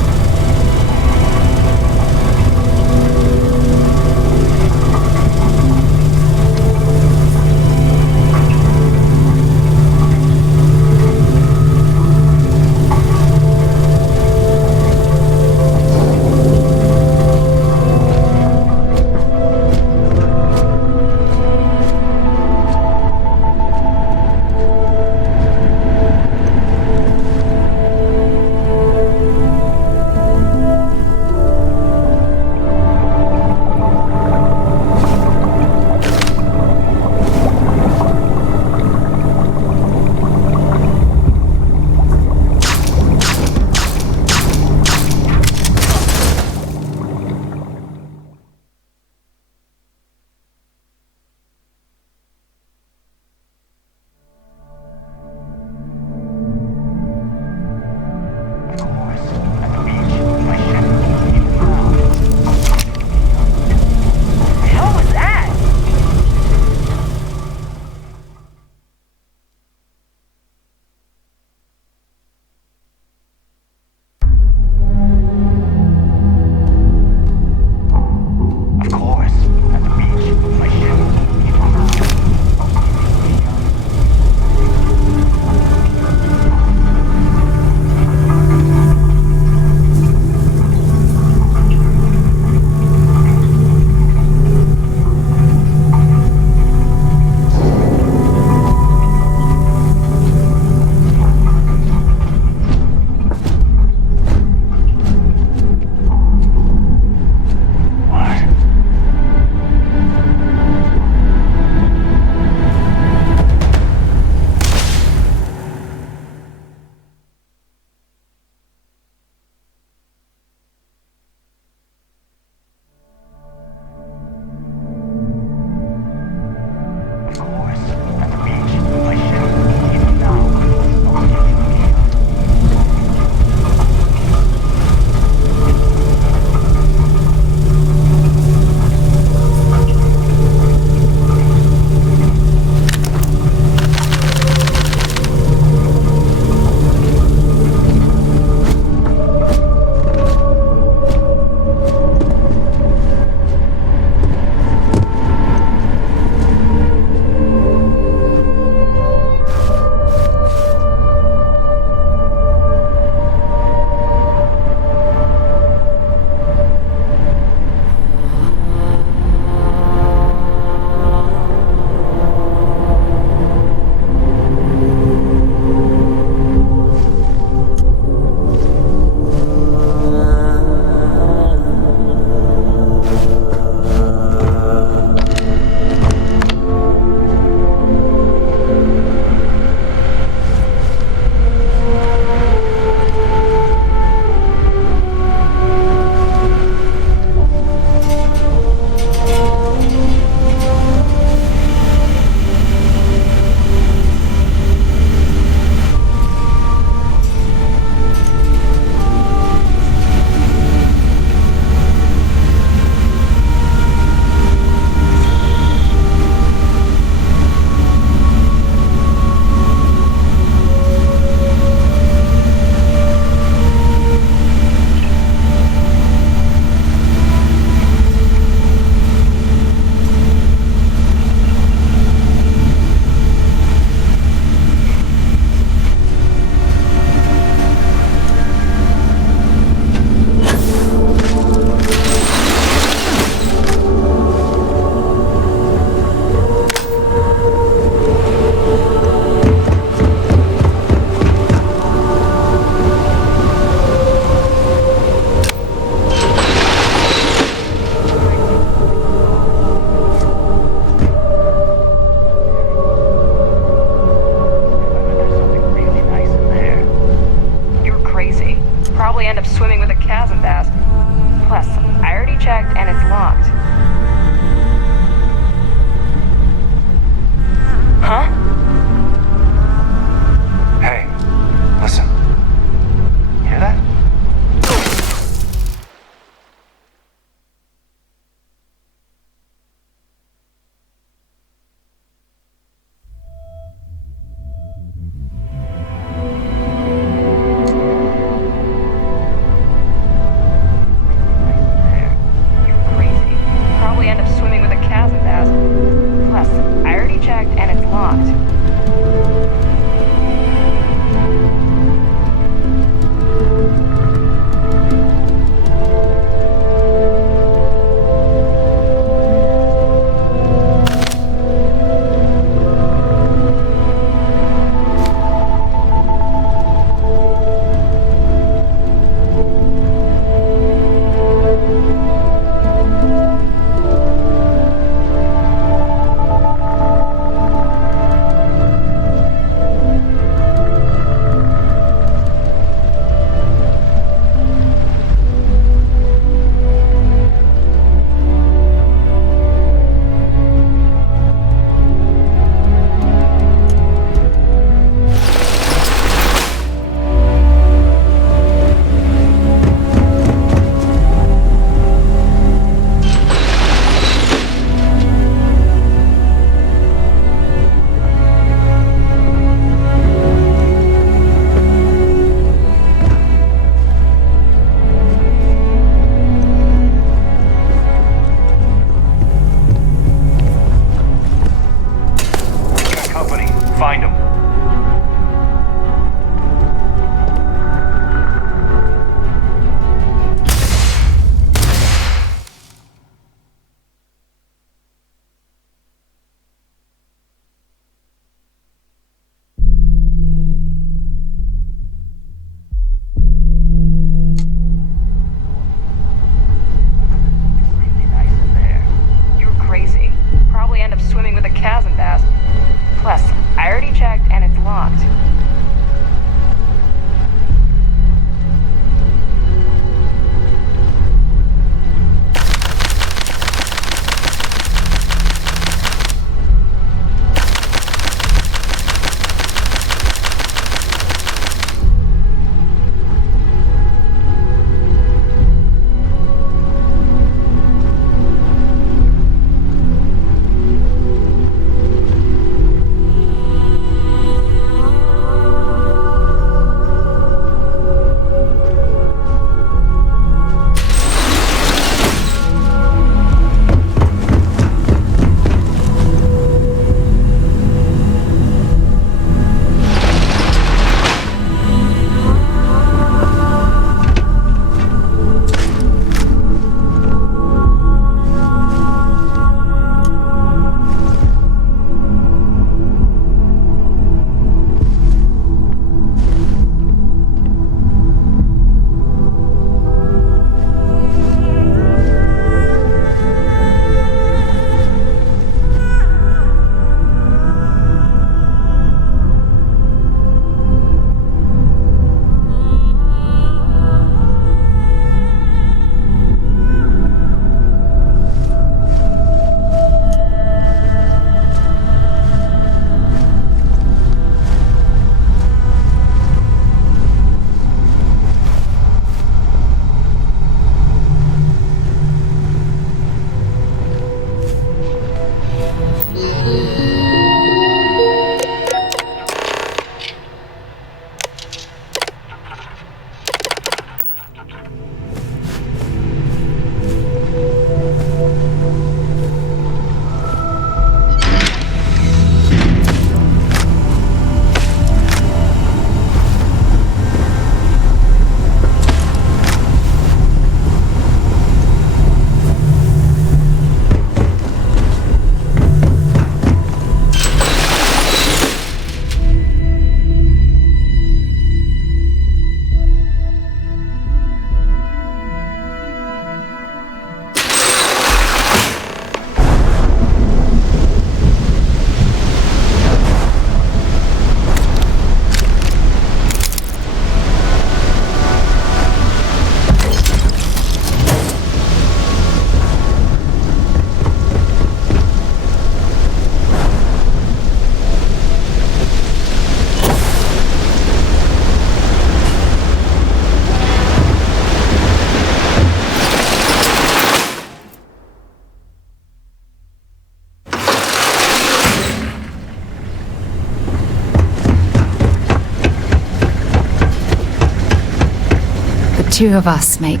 two of us make...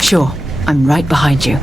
Sure, I'm right behind you.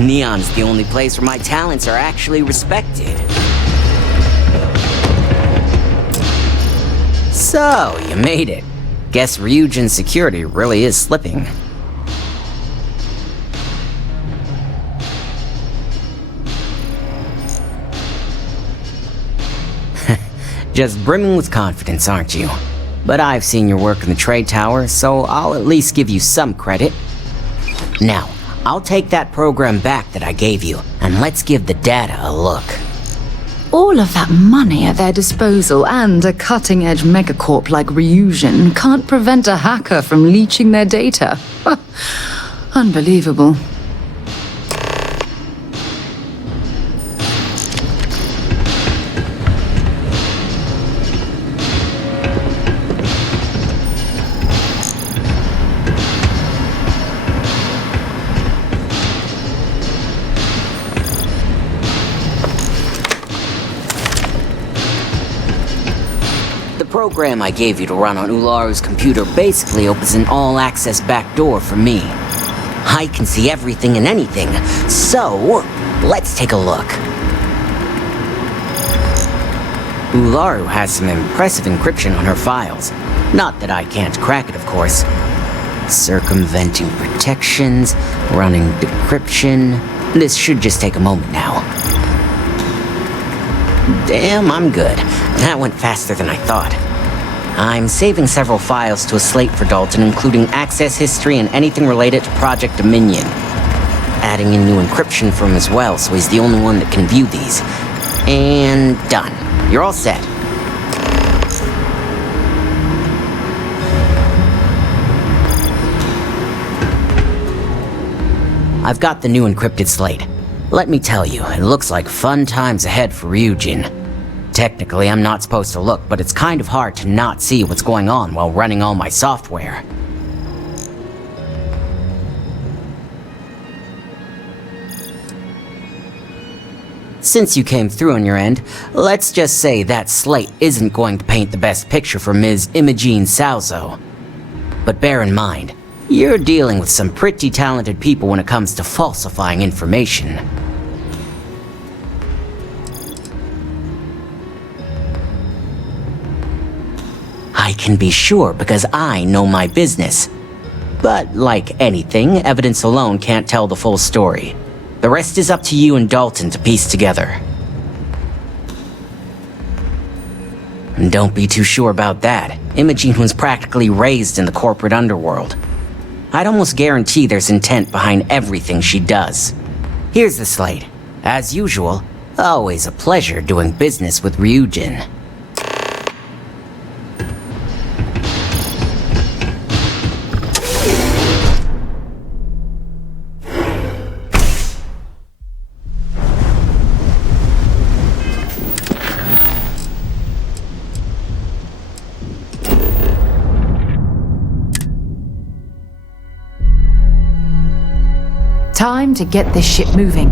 Neon's the only place where my talents are actually respected. So, you made it. Guess Ryujin's security really is slipping. Just brimming with confidence, aren't you? But I've seen your work in the trade tower, so I'll at least give you some credit. Now, I'll take that program back that I gave you, and let's give the data a look. All of that money at their disposal and a cutting-edge megacorp like Ryujin can't prevent a hacker from leeching their data. Unbelievable. The program I gave you to run on Ularu's computer basically opens an all-access backdoor for me. I can see everything and anything, so let's take a look. Ularu has some impressive encryption on her files. Not that I can't crack it, of course. Circumventing protections, running decryption. This should just take a moment now. Damn, I'm good. That went faster than I thought. I'm saving several files to a slate for Dalton, including access history and anything related to Project Dominion. Adding in new encryption for him as well, so he's the only one that can view these. And done. You're all set. I've got the new encrypted slate. Let me tell you, it looks like fun times ahead for Ryujin. Technically, I'm not supposed to look, but it's kind of hard to not see what's going on while running all my software. Since you came through on your end, let's just say that slate isn't going to paint the best picture for Ms. Imogene Salzo. But bear in mind, you're dealing with some pretty talented people when it comes to falsifying information. I can be sure because I know my business. But like anything, evidence alone can't tell the full story. The rest is up to you and Dalton to piece together. And don't be too sure about that. Imogene was practically raised in the corporate underworld. I'd almost guarantee there's intent behind everything she does. Here's the slate. As usual, always a pleasure doing business with Ryujin. Time to get this ship moving.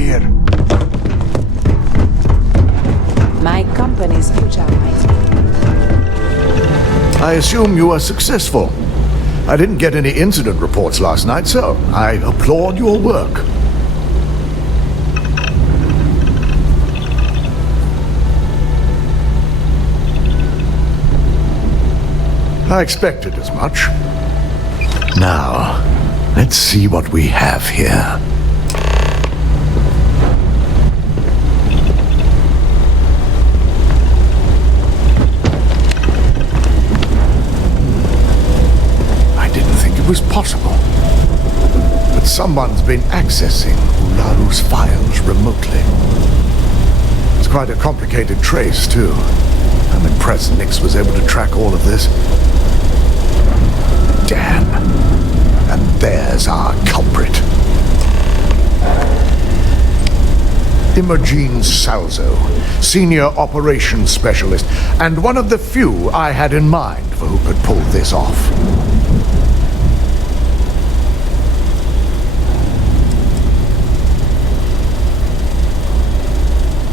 here. My company's future might. I assume you were successful. I didn't get any incident reports last night, so I applaud your work. I expected as much. Now, let's see what we have here. Was possible. But someone's been accessing Ularu's files remotely. It's quite a complicated trace, too. I'm impressed Nix was able to track all of this. Damn. And there's our culprit. Imogene Salzo, Senior Operations Specialist, and one of the few I had in mind for who could pull this off.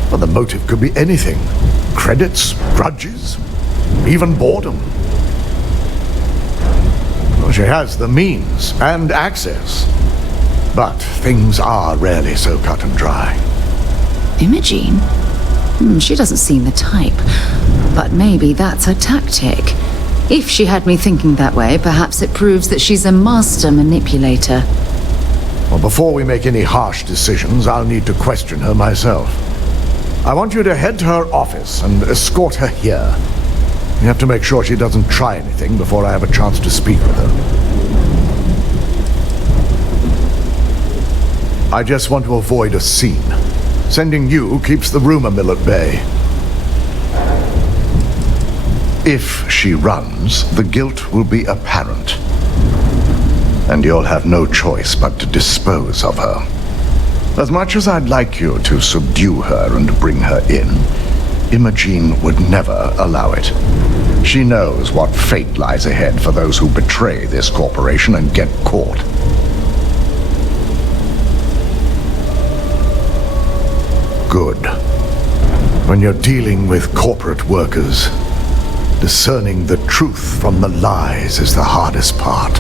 Well, the motive could be anything. Credits, grudges, even boredom. Well, she has the means and access. But things are rarely so cut and dry. Imogene? She doesn't seem the type. But maybe that's a tactic. If she had me thinking that way, perhaps it proves that she's a master manipulator. Well, before we make any harsh decisions, I'll need to question her myself. I want you to head to her office and escort her here. You have to make sure she doesn't try anything before I have a chance to speak with her. I just want to avoid a scene. Sending you keeps the rumor mill at bay. If she runs, the guilt will be apparent. And you'll have no choice but to dispose of her. As much as I'd like you to subdue her and bring her in, Imogene would never allow it. She knows what fate lies ahead for those who betray this corporation and get caught. Good. When you're dealing with corporate workers, discerning the truth from the lies is the hardest part.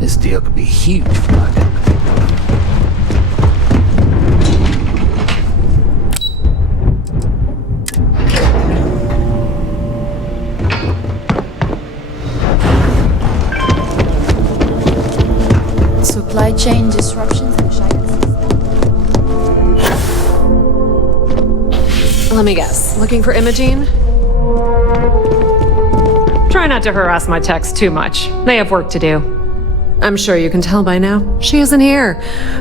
This deal could be huge for my company. Supply chain disruptions in Let me guess. Looking for Imogene? Try not to harass my techs too much. They have work to do. I'm sure you can tell by now. She isn't here,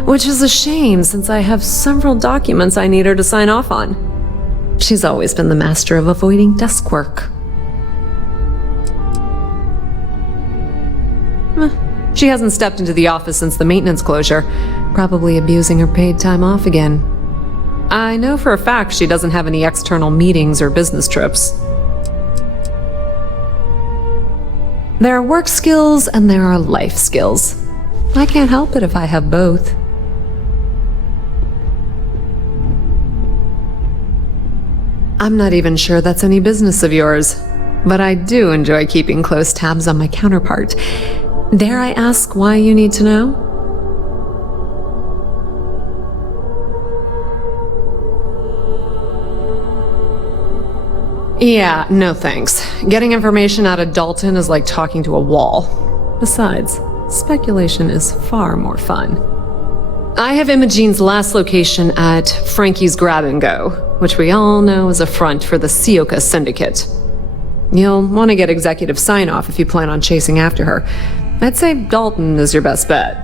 which is a shame since I have several documents I need her to sign off on. She's always been the master of avoiding desk work. She hasn't stepped into the office since the maintenance closure, probably abusing her paid time off again. I know for a fact she doesn't have any external meetings or business trips. There are work skills and there are life skills. I can't help it if I have both. I'm not even sure that's any business of yours, but I do enjoy keeping close tabs on my counterpart. Dare I ask why you need to know? Yeah, no thanks. Getting information out of Dalton is like talking to a wall. Besides, speculation is far more fun. I have Imogene's last location at Frankie's Grab and Go, which we all know is a front for the Sioka Syndicate. You'll want to get executive sign-off if you plan on chasing after her. I'd say Dalton is your best bet.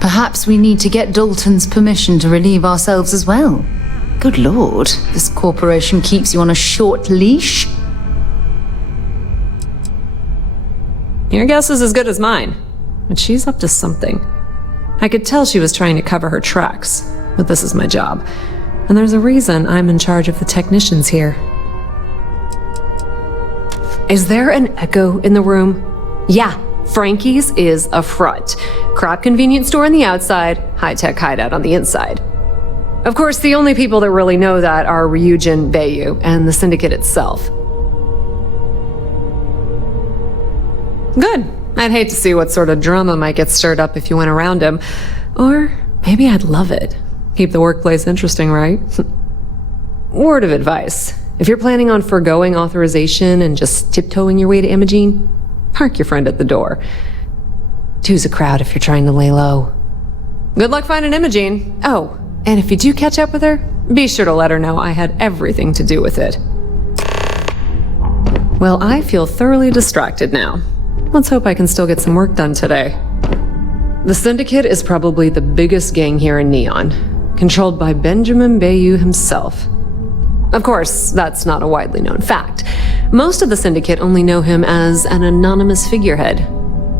Perhaps we need to get Dalton's permission to relieve ourselves as well. Good lord, this corporation keeps you on a short leash? Your guess is as good as mine, but she's up to something. I could tell she was trying to cover her tracks, but this is my job, and there's a reason I'm in charge of the technicians here. Is there an echo in the room? Yeah, Frankie's is a front. Crap convenience store on the outside, high-tech hideout on the inside. Of course, the only people that really know that are Ryujin, Bayu, and the Syndicate itself. Good. I'd hate to see what sort of drama might get stirred up if you went around him. Or maybe I'd love it. Keep the workplace interesting, right? Word of advice. If you're planning on forgoing authorization and just tiptoeing your way to Imogene, park your friend at the door. Two's a crowd if you're trying to lay low. Good luck finding Imogene. Oh, and if you do catch up with her, be sure to let her know I had everything to do with it. Well, I feel thoroughly distracted now. Let's hope I can still get some work done today. The Syndicate is probably the biggest gang here in Neon, controlled by Benjamin Bayu himself. Of course, that's not a widely known fact. Most of the Syndicate only know him as an anonymous figurehead.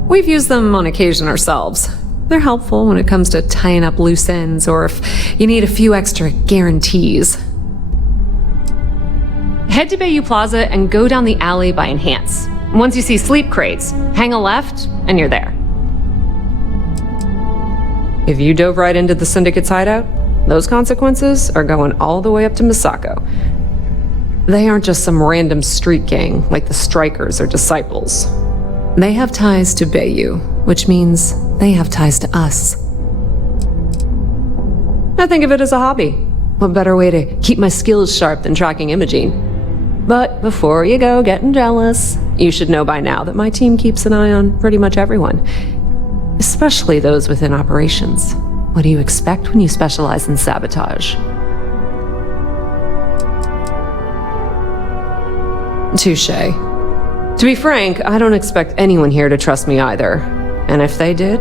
We've used them on occasion ourselves. They're helpful when it comes to tying up loose ends or if you need a few extra guarantees. Head to Bayou Plaza and go down the alley by Enhance. Once you see sleep crates, hang a left and you're there. If you dove right into the Syndicate's hideout, those consequences are going all the way up to Misako. They aren't just some random street gang like the Strikers or Disciples. They have ties to Bayu, which means they have ties to us. I think of it as a hobby. What better way to keep my skills sharp than tracking Imogene? But before you go getting jealous, you should know by now that my team keeps an eye on pretty much everyone, especially those within operations. What do you expect when you specialize in sabotage? Touché. To be frank, I don't expect anyone here to trust me either. And if they did,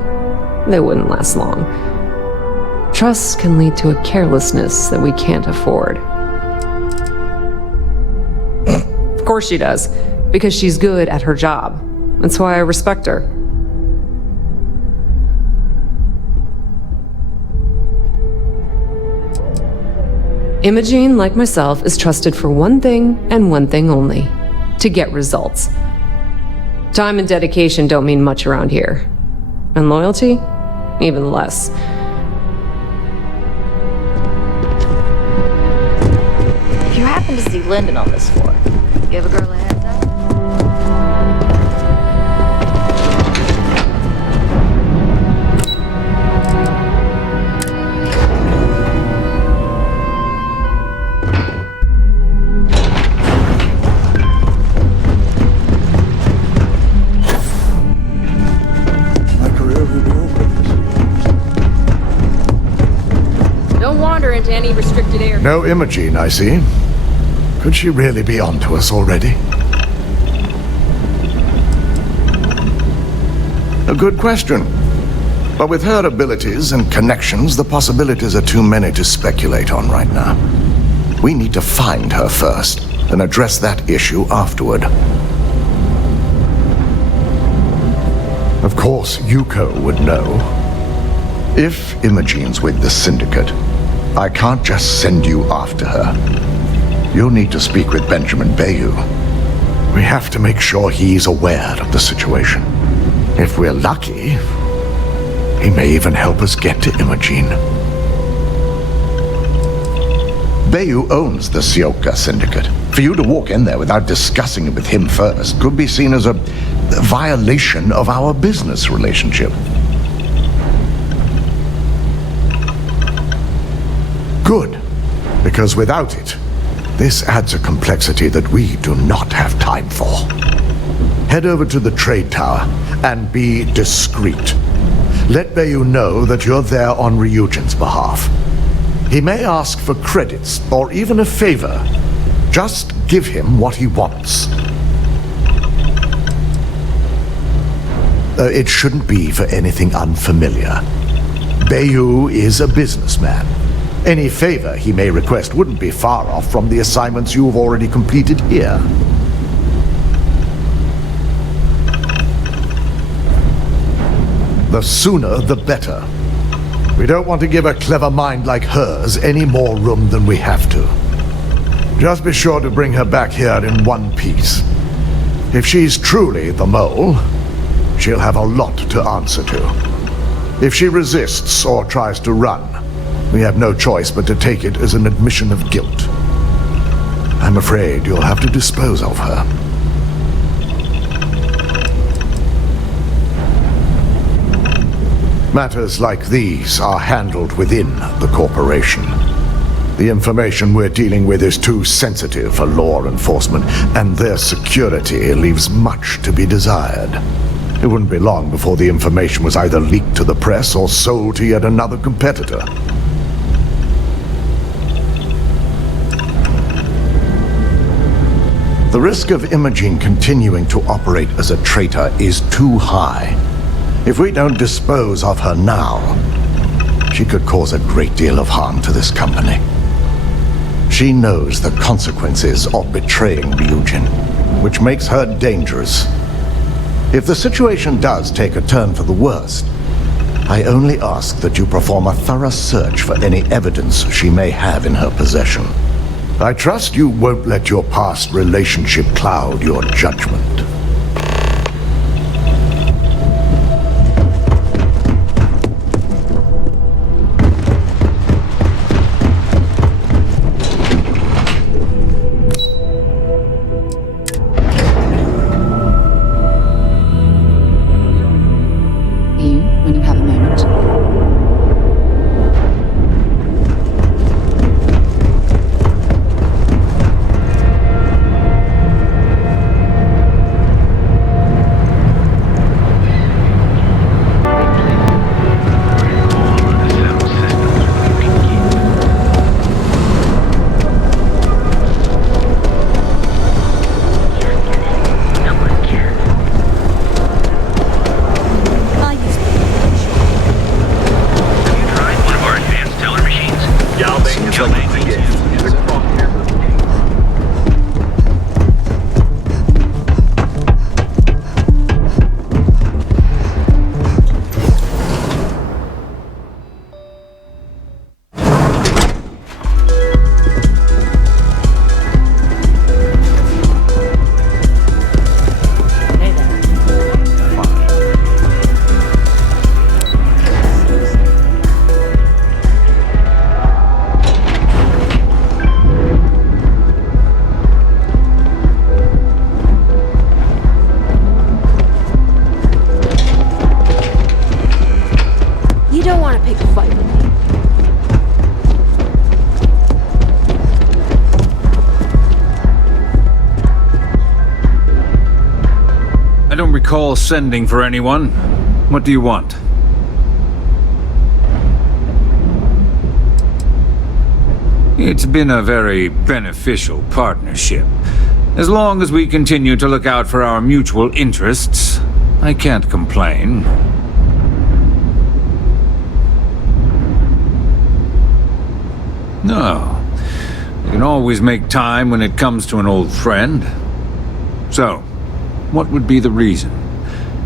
they wouldn't last long. Trust can lead to a carelessness that we can't afford. Of course she does, because she's good at her job. That's why I respect her. Imogene, like myself, is trusted for one thing and one thing only: to get results. Time and dedication don't mean much around here. And loyalty? Even less. If you happen to see Lyndon on this floor, you have a girl ahead of time? Don't wander into any restricted area. No Imogene, I see. Could she really be onto us already? A good question. But with her abilities and connections, the possibilities are too many to speculate on right now. We need to find her first, and address that issue afterward. Of course, Yuko would know. If Imogene's with the Syndicate, I can't just send you after her. You'll need to speak with Benjamin Bayu. We have to make sure he's aware of the situation. If we're lucky, he may even help us get to Imogene. Bayu owns the Sioka Syndicate. For you to walk in there without discussing it with him first could be seen as a violation of our business relationship. Good, because without it, this adds a complexity that we do not have time for. Head over to the trade tower and be discreet. Let Bayu know that you're there on Ryujin's behalf. He may ask for credits or even a favor. Just give him what he wants. It shouldn't be for anything unfamiliar. Bayu is a businessman. Any favor he may request wouldn't be far off from the assignments you've already completed here. The sooner, the better. We don't want to give a clever mind like hers any more room than we have to. Just be sure to bring her back here in one piece. If she's truly the mole, she'll have a lot to answer to. If she resists or tries to run, we have no choice but to take it as an admission of guilt. I'm afraid you'll have to dispose of her. Matters like these are handled within the corporation. The information we're dealing with is too sensitive for law enforcement, and their security leaves much to be desired. It wouldn't be long before the information was either leaked to the press or sold to yet another competitor. The risk of Imogene continuing to operate as a traitor is too high. If we don't dispose of her now, she could cause a great deal of harm to this company. She knows the consequences of betraying Ryujin, which makes her dangerous. If the situation does take a turn for the worst, I only ask that you perform a thorough search for any evidence she may have in her possession. I trust you won't let your past relationship cloud your judgment. When you have a moment. Call sending for anyone. What do you want? It's been a very beneficial partnership. As long as we continue to look out for our mutual interests, I can't complain. No. You can always make time when it comes to an old friend. So, what would be the reason?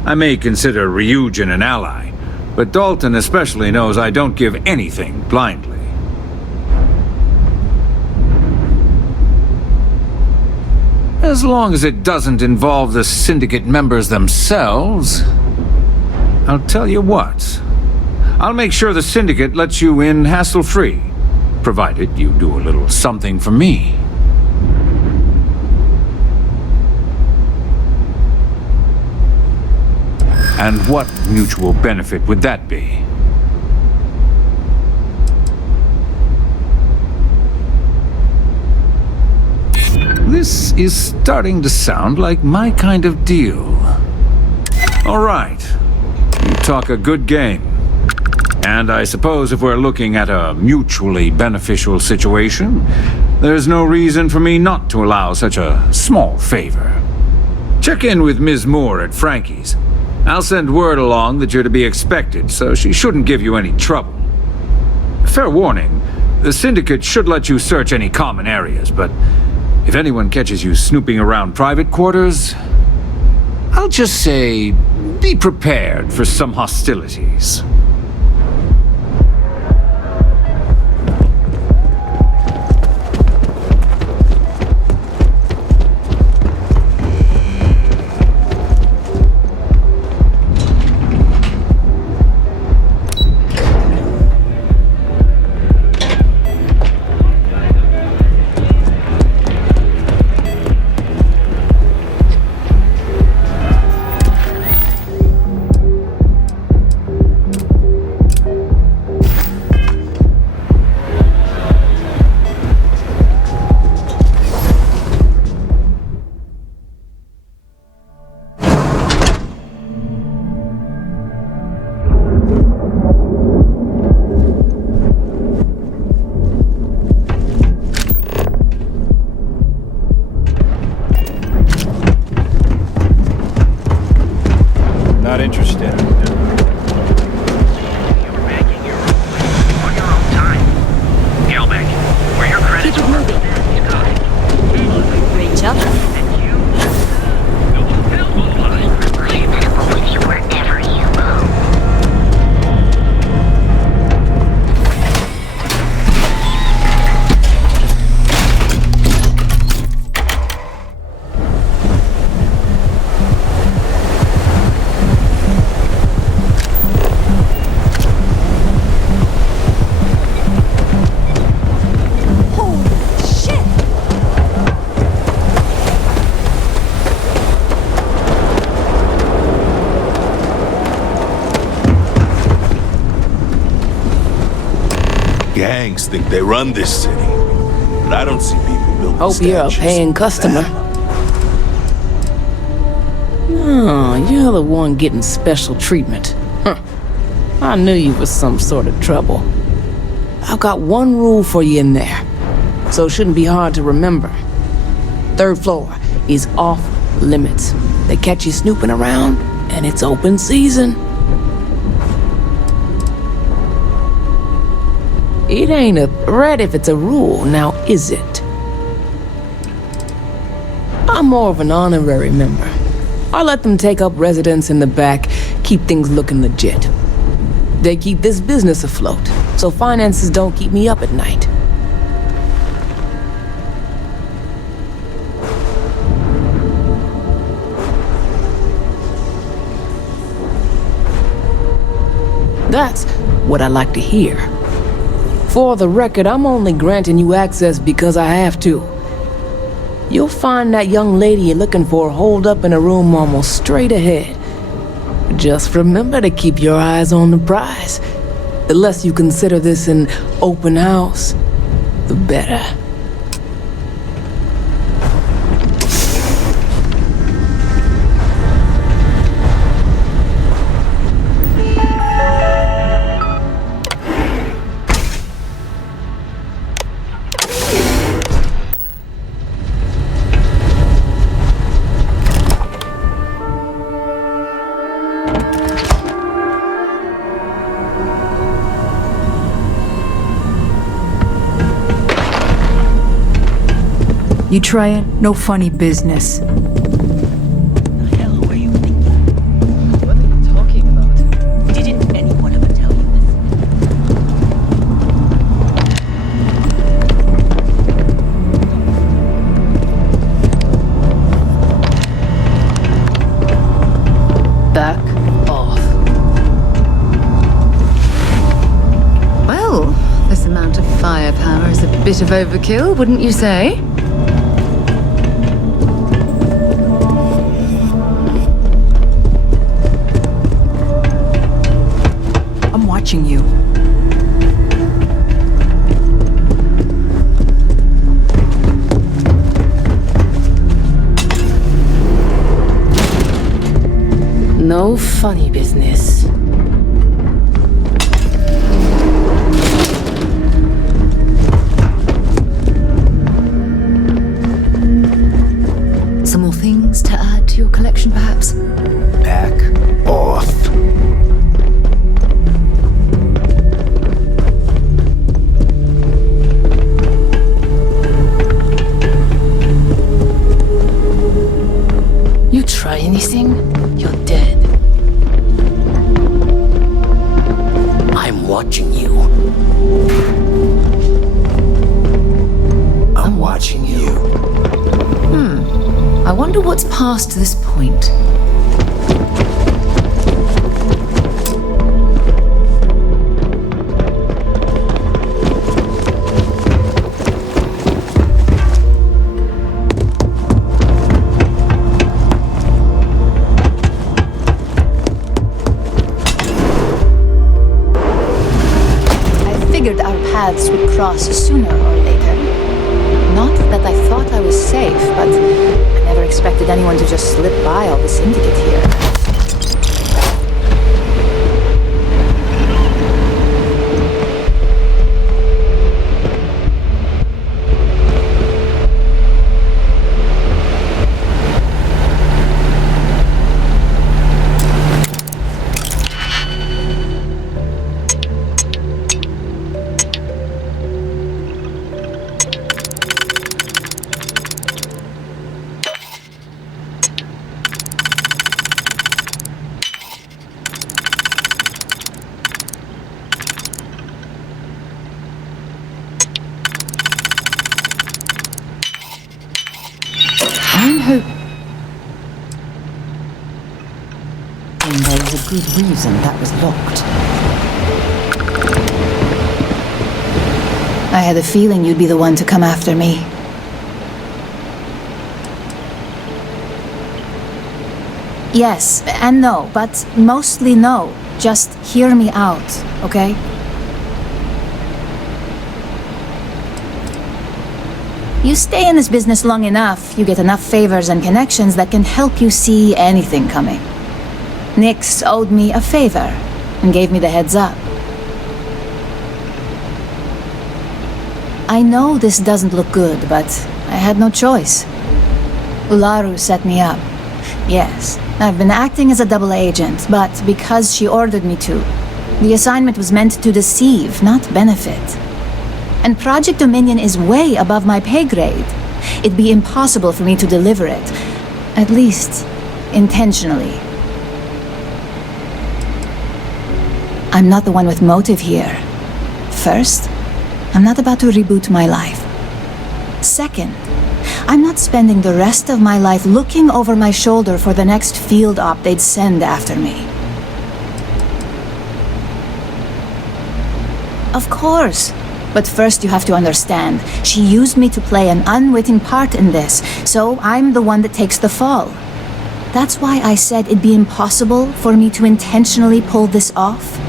I may consider Ryujin an ally, but Dalton especially knows I don't give anything blindly. As long as it doesn't involve the Syndicate members themselves, I'll tell you what. I'll make sure the Syndicate lets you in hassle-free, provided you do a little something for me. And what mutual benefit would that be? This is starting to sound like my kind of deal. All right. You talk a good game. And I suppose if we're looking at a mutually beneficial situation, there's no reason for me not to allow such a small favor. Check in with Ms. Moore at Frankie's. I'll send word along that you're to be expected, so she shouldn't give you any trouble. Fair warning, the Syndicate should let you search any common areas, but if anyone catches you snooping around private quarters, I'll just say, be prepared for some hostilities. gangs think they run this city. But I don't see people building Hope you're a statues paying like customer. that. Oh, you're the one getting special treatment. Huh. I knew you was some sort of trouble. I've got one rule for you in there, so it shouldn't be hard to remember. 3rd floor is off limits. They catch you snooping around, and it's open season. It ain't a threat if it's a rule, now is it? I'm more of an honorary member. I let them take up residence in the back, keep things looking legit. They keep this business afloat, so finances don't keep me up at night. That's what I like to hear. For the record, I'm only granting you access because I have to. You'll find that young lady you're looking for holed up in a room almost straight ahead. Just remember to keep your eyes on the prize. The less you consider this an open house, the better. You trying? No funny business. Back off. Well, this amount of firepower is a bit of overkill, wouldn't you say? I'm watching you. No funny business. Some more things to add to your collection, perhaps? Back off. You try anything, you're dead. I'm watching you. I'm watching you. I wonder what's past this point. I figured our paths would cross sooner or later. Not that I thought I was safe, but I never expected anyone to just slip by all the syndicate here. I'm hoping there was a good reason that was locked. I had a feeling you'd be the one to come after me. Yes and no, but mostly no. Just hear me out, okay? You stay in this business long enough, you get enough favors and connections that can help you see anything coming. Nix owed me a favor and gave me the heads up. I know this doesn't look good, but I had no choice. Ularu set me up. Yes, I've been acting as a double agent, but because she ordered me to, the assignment was meant to deceive, not benefit. And Project Dominion is way above my pay grade. It'd be impossible for me to deliver it, at least intentionally. I'm not the one with motive here. First, I'm not about to reboot my life. Second, I'm not spending the rest of my life looking over my shoulder for the next field op they'd send after me. Of course. But first you have to understand, she used me to play an unwitting part in this, so I'm the one that takes the fall. That's why I said it'd be impossible for me to intentionally pull this off.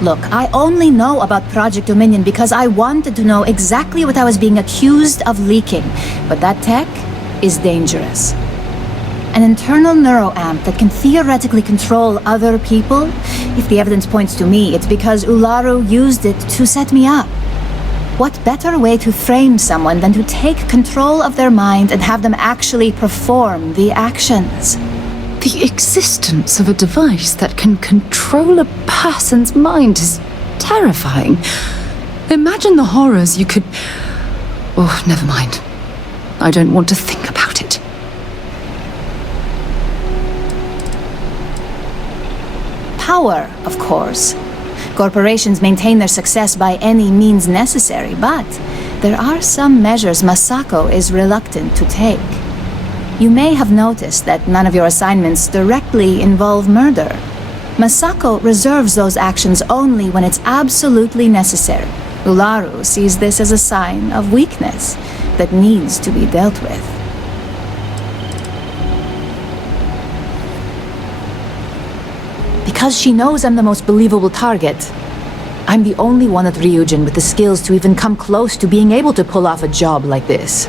Look, I only know about Project Dominion because I wanted to know exactly what I was being accused of leaking. But that tech is dangerous. An internal neuroamp that can theoretically control other people? If the evidence points to me, it's because Ularu used it to set me up. What better way to frame someone than to take control of their mind and have them actually perform the actions? The existence of a device that can control a person's mind is terrifying. Imagine the horrors you could... Oh, never mind. I don't want to think about it. Power, of course. Corporations maintain their success by any means necessary, but there are some measures Masako is reluctant to take. You may have noticed that none of your assignments directly involve murder. Masako reserves those actions only when it's absolutely necessary. Ularu sees this as a sign of weakness that needs to be dealt with. Because she knows I'm the most believable target. I'm the only one at Ryujin with the skills to even come close to being able to pull off a job like this.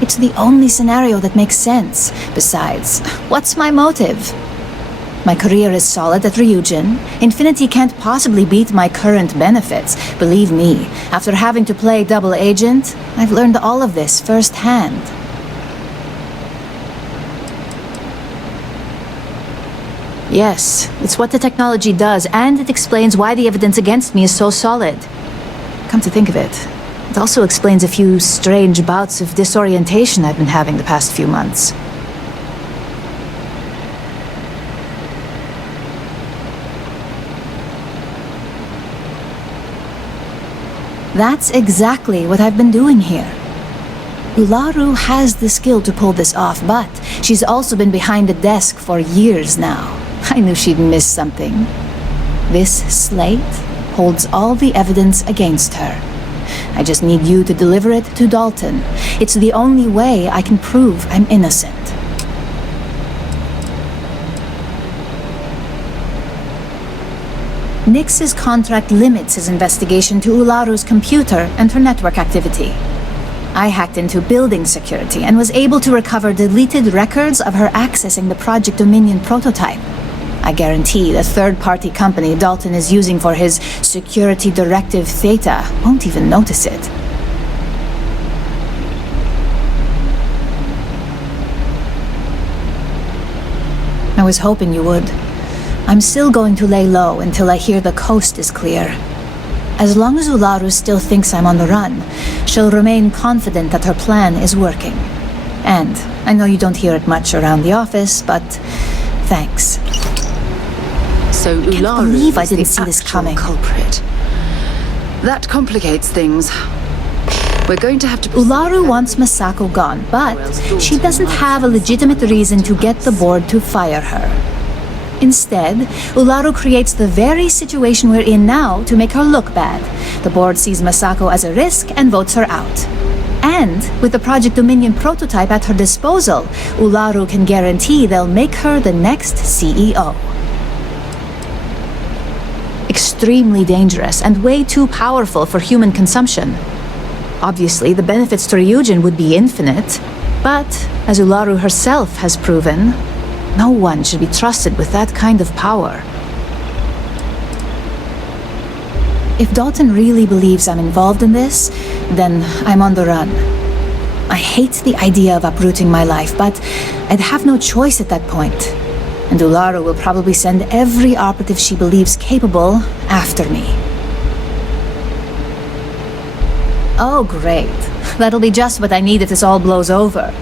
It's the only scenario that makes sense. Besides, what's my motive? My career is solid at Ryujin. Infinity can't possibly beat my current benefits. Believe me, after having to play double agent, I've learned all of this firsthand. Yes, it's what the technology does, and it explains why the evidence against me is so solid. Come to think of it, it also explains a few strange bouts of disorientation I've been having the past few months. That's exactly what I've been doing here. Ularu has the skill to pull this off, but she's also been behind the desk for years now. I knew she'd miss something. This slate holds all the evidence against her. I just need you to deliver it to Dalton. It's the only way I can prove I'm innocent. Nix's contract limits his investigation to Ularu's computer and her network activity. I hacked into building security and was able to recover deleted records of her accessing the Project Dominion prototype. I guarantee the third-party company Dalton is using for his security directive Theta won't even notice it. I was hoping you would. I'm still going to lay low until I hear the coast is clear. As long as Ularu still thinks I'm on the run, she'll remain confident that her plan is working. And I know you don't hear it much around the office, but thanks. So I can't believe I didn't see this coming. Culprit. That complicates things. We're going to have to... Ularu wants Masako gone, but she doesn't have a legitimate reason to get the board to fire her. Instead, Ularu creates the very situation we're in now to make her look bad. The board sees Masako as a risk and votes her out. And with the Project Dominion prototype at her disposal, Ularu can guarantee they'll make her the next CEO. extremely dangerous and way too powerful for human consumption. Obviously, the benefits to Ryujin would be infinite, but as Ularu herself has proven, no one should be trusted with that kind of power. If Dalton really believes I'm involved in this, then I'm on the run. I hate the idea of uprooting my life, but I'd have no choice at that point. And Ularu will probably send every operative she believes capable after me. Oh, great. That'll be just what I need if this all blows over.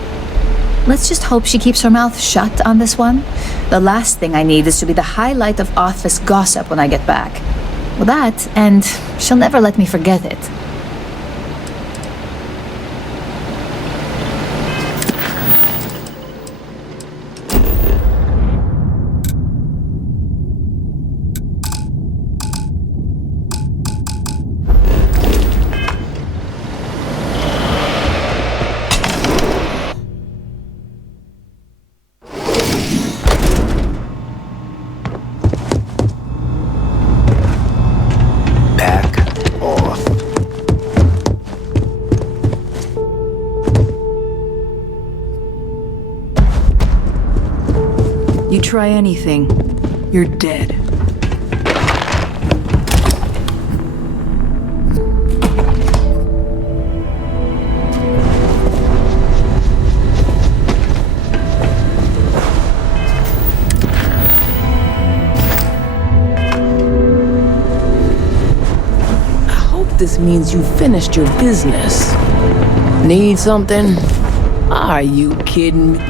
Let's just hope she keeps her mouth shut on this one. The last thing I need is to be the highlight of office gossip when I get back. Well, that, and she'll never let me forget it. You try anything, you're dead. I hope this means you finished your business. Need something? Are you kidding me?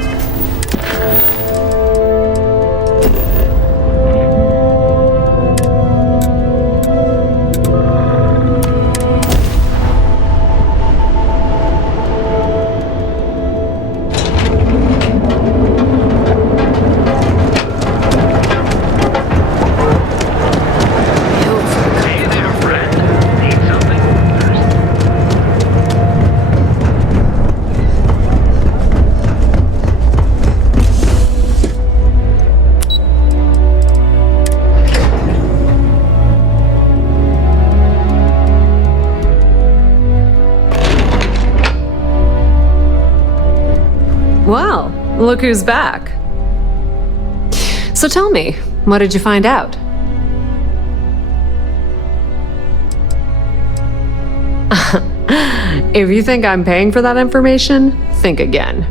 Well, look who's back. So tell me, what did you find out? If you think I'm paying for that information, think again.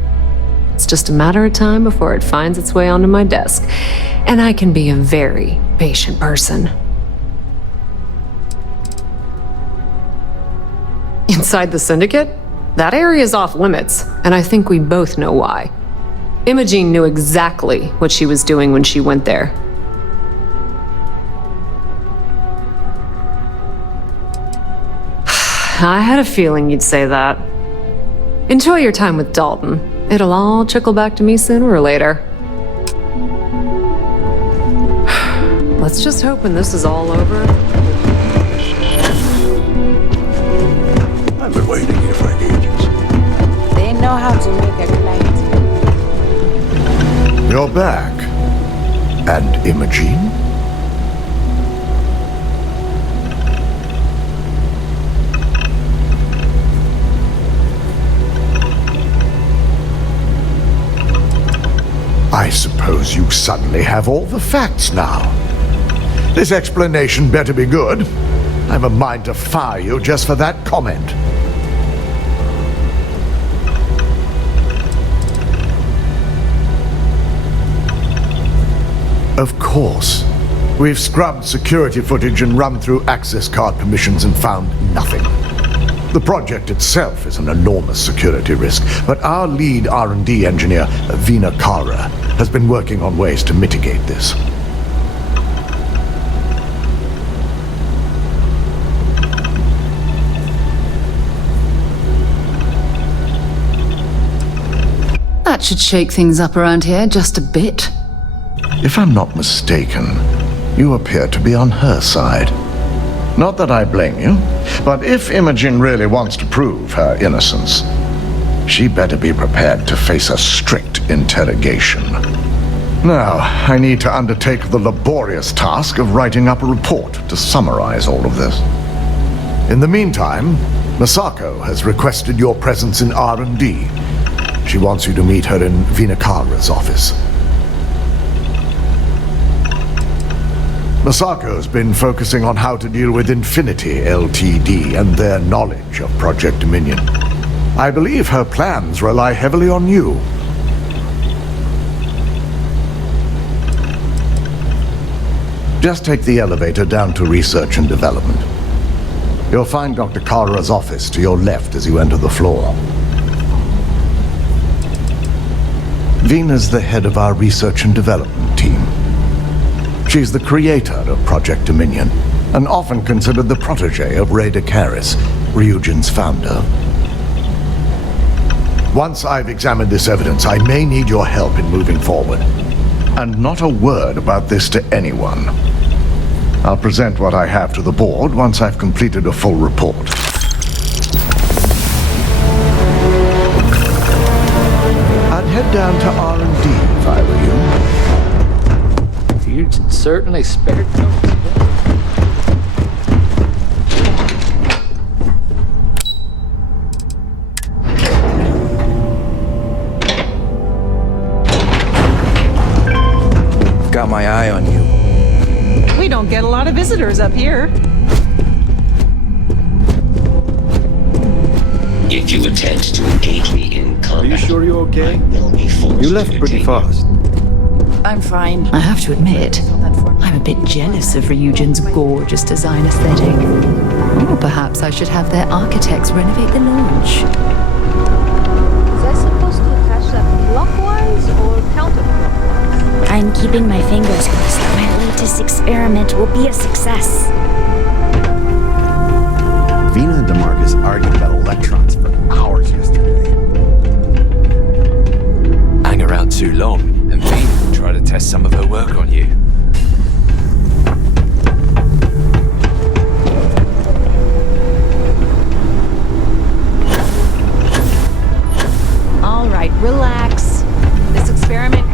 It's just a matter of time before it finds its way onto my desk, and I can be a very patient person. Inside the Syndicate? That area is off limits, and I think we both know why. Imogene knew exactly what she was doing when she went there. I had a feeling you'd say that. Enjoy your time with Dalton. It'll all trickle back to me sooner or later. Let's just hope when this is all over... I've been waiting here for ages. They know how to make a client. You're back. And Imogene? I suppose you suddenly have all the facts now. This explanation better be good. I've a mind to fire you just for that comment. Of course. We've scrubbed security footage and run through access card permissions and found nothing. The project itself is an enormous security risk, but our lead R&D engineer, Vina Kara, has been working on ways to mitigate this. That should shake things up around here just a bit. If I'm not mistaken, you appear to be on her side. Not that I blame you, but if Imogen really wants to prove her innocence, she better be prepared to face a strict interrogation. Now, I need to undertake the laborious task of writing up a report to summarize all of this. In the meantime, Masako has requested your presence in R&D. She wants you to meet her in Vinakara's office. Masako's been focusing on how to deal with Infinity Ltd. And their knowledge of Project Dominion. I believe her plans rely heavily on you. Just take the elevator down to Research and Development. You'll find Dr. Kara's office to your left as you enter the floor. Vina's the head of our Research and Development team. She's the creator of Project Dominion, and often considered the protege of Ray Karis, Ryujin's founder. Once I've examined this evidence, I may need your help in moving forward. And not a word about this to anyone. I'll present what I have to the board once I've completed a full report. I'd head down to R&D if I were you. Ryujin certainly spared no. Got my eye on you. We don't get a lot of visitors up here. If you attempt to engage me in combat, Are you sure you're okay? You left pretty fast. I'm fine. I have to admit, I'm a bit jealous of Ryujin's gorgeous design aesthetic. Or perhaps I should have their architects renovate the launch. Was I supposed to attach that clockwise or counterclockwise? I'm keeping my fingers crossed that my latest experiment will be a success. Vina and DeMarcus argued about electrons for hours yesterday. Hang around too long, and Vina will try to test some of her work on you. All right, relax. This experiment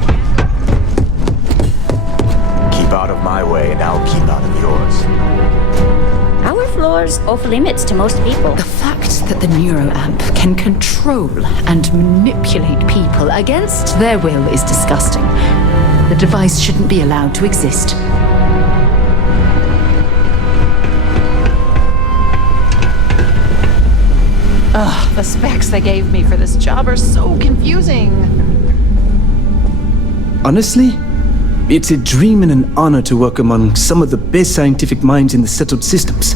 Keep out of my way, and I'll keep out of yours. Our floor's off limits to most people. The fact that the neuroamp can control and manipulate people against their will is disgusting. The device shouldn't be allowed to exist. Ugh, the specs they gave me for this job are so confusing. Honestly, it's a dream and an honor to work among some of the best scientific minds in the settled systems.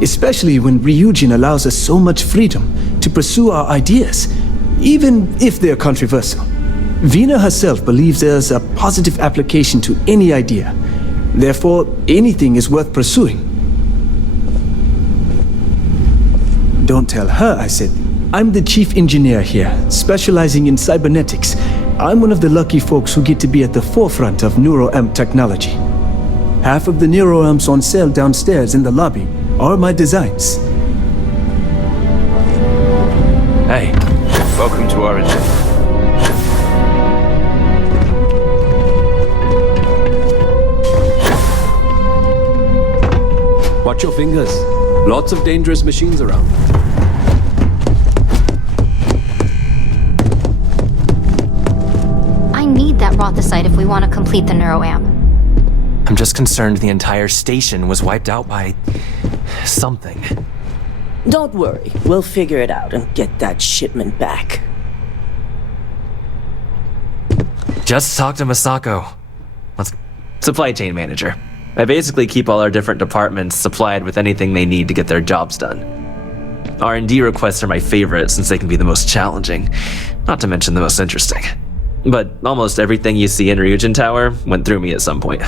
Especially when Ryujin allows us so much freedom to pursue our ideas, even if they're controversial. Vina herself believes there's a positive application to any idea. Therefore, anything is worth pursuing. Don't tell her, I said. I'm the chief engineer here, specializing in cybernetics. I'm one of the lucky folks who get to be at the forefront of neuroamp technology. Half of the neuroamps on sale downstairs in the lobby are my designs. Hey, welcome to R&D. Watch your fingers. Lots of dangerous machines around. I need that rothicite if we want to complete the neuroamp. I'm just concerned the entire station was wiped out by something. Don't worry, we'll figure it out and get that shipment back. Just talk to Masako. Supply chain manager. I basically keep all our different departments supplied with anything they need to get their jobs done. R&D requests are my favorite since they can be the most challenging, not to mention the most interesting. But almost everything you see in Ryujin Tower went through me at some point.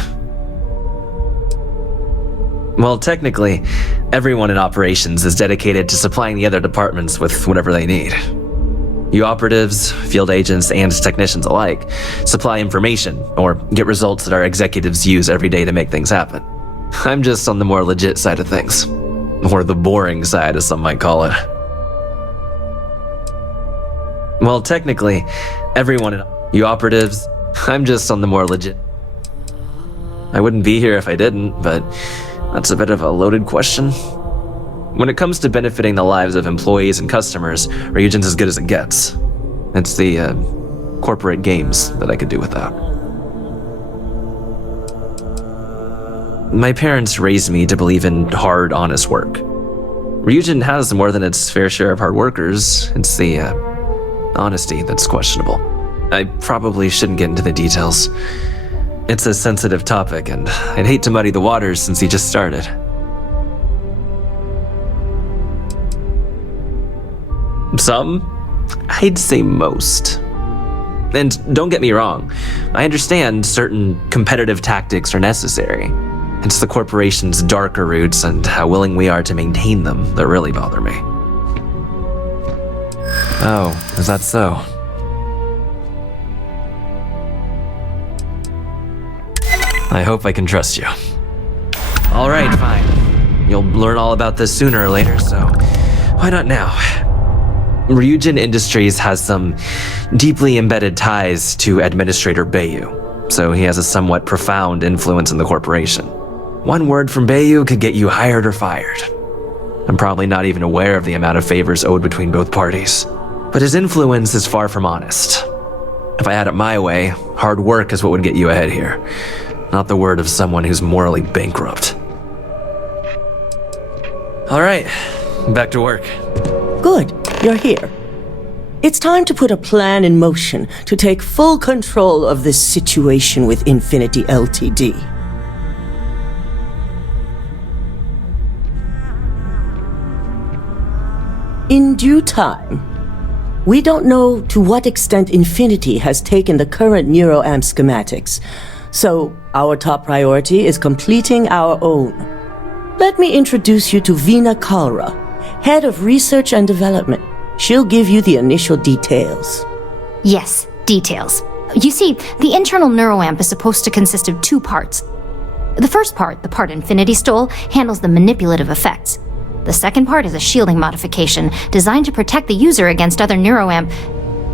Well, technically, everyone in operations is dedicated to supplying the other departments with whatever they need. You operatives, field agents, and technicians alike supply information or get results that our executives use every day to make things happen. I'm just on the more legit side of things. Or the boring side, as some might call it. Well, technically, everyone in you operatives, I'm just on the more legit. I wouldn't be here if I didn't, but that's a bit of a loaded question. When it comes to benefiting the lives of employees and customers, Ryujin's as good as it gets. It's the corporate games that I could do without. My parents raised me to believe in hard, honest work. Ryujin has more than its fair share of hard workers. It's the honesty that's questionable. I probably shouldn't get into the details. It's a sensitive topic, and I'd hate to muddy the waters since he just started. Some? I'd say most. And don't get me wrong, I understand certain competitive tactics are necessary. It's the corporation's darker roots and how willing we are to maintain them that really bother me. Oh, is that so? I hope I can trust you. All right, fine. You'll learn all about this sooner or later, so why not now? Ryujin Industries has some deeply embedded ties to Administrator Bayu, so he has a somewhat profound influence in the corporation. One word from Bayu could get you hired or fired. I'm probably not even aware of the amount of favors owed between both parties, but his influence is far from honest. If I had it my way, hard work is what would get you ahead here, not the word of someone who's morally bankrupt. All right, back to work. Good, you're here. It's time to put a plan in motion to take full control of this situation with Infinity Ltd. In due time. We don't know to what extent Infinity has taken the current neuroamp schematics, so our top priority is completing our own. Let me introduce you to Veena Kalra, Head of Research and Development. She'll give you the initial details. Yes, details. You see, the internal neuroamp is supposed to consist of two parts. The first part, the part Infinity stole, handles the manipulative effects. The second part is a shielding modification designed to protect the user against other neuroamp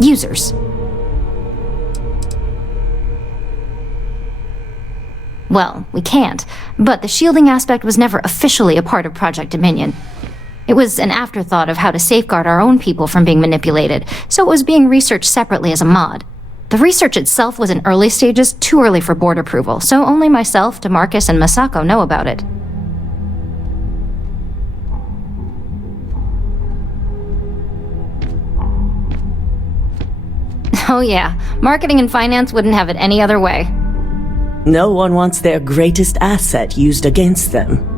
users. Well, we can't, but the shielding aspect was never officially a part of Project Dominion. It was an afterthought of how to safeguard our own people from being manipulated, so it was being researched separately as a mod. The research itself was in early stages, too early for board approval, so only myself, DeMarcus, and Masako know about it. Oh yeah, marketing and finance wouldn't have it any other way. No one wants their greatest asset used against them.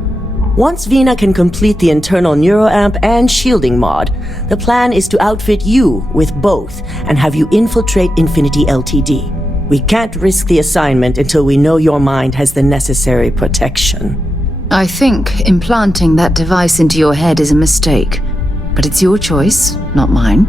Once Veena can complete the internal neuroamp and shielding mod, the plan is to outfit you with both and have you infiltrate Infinity Ltd. We can't risk the assignment until we know your mind has the necessary protection. I think implanting that device into your head is a mistake, but it's your choice, not mine.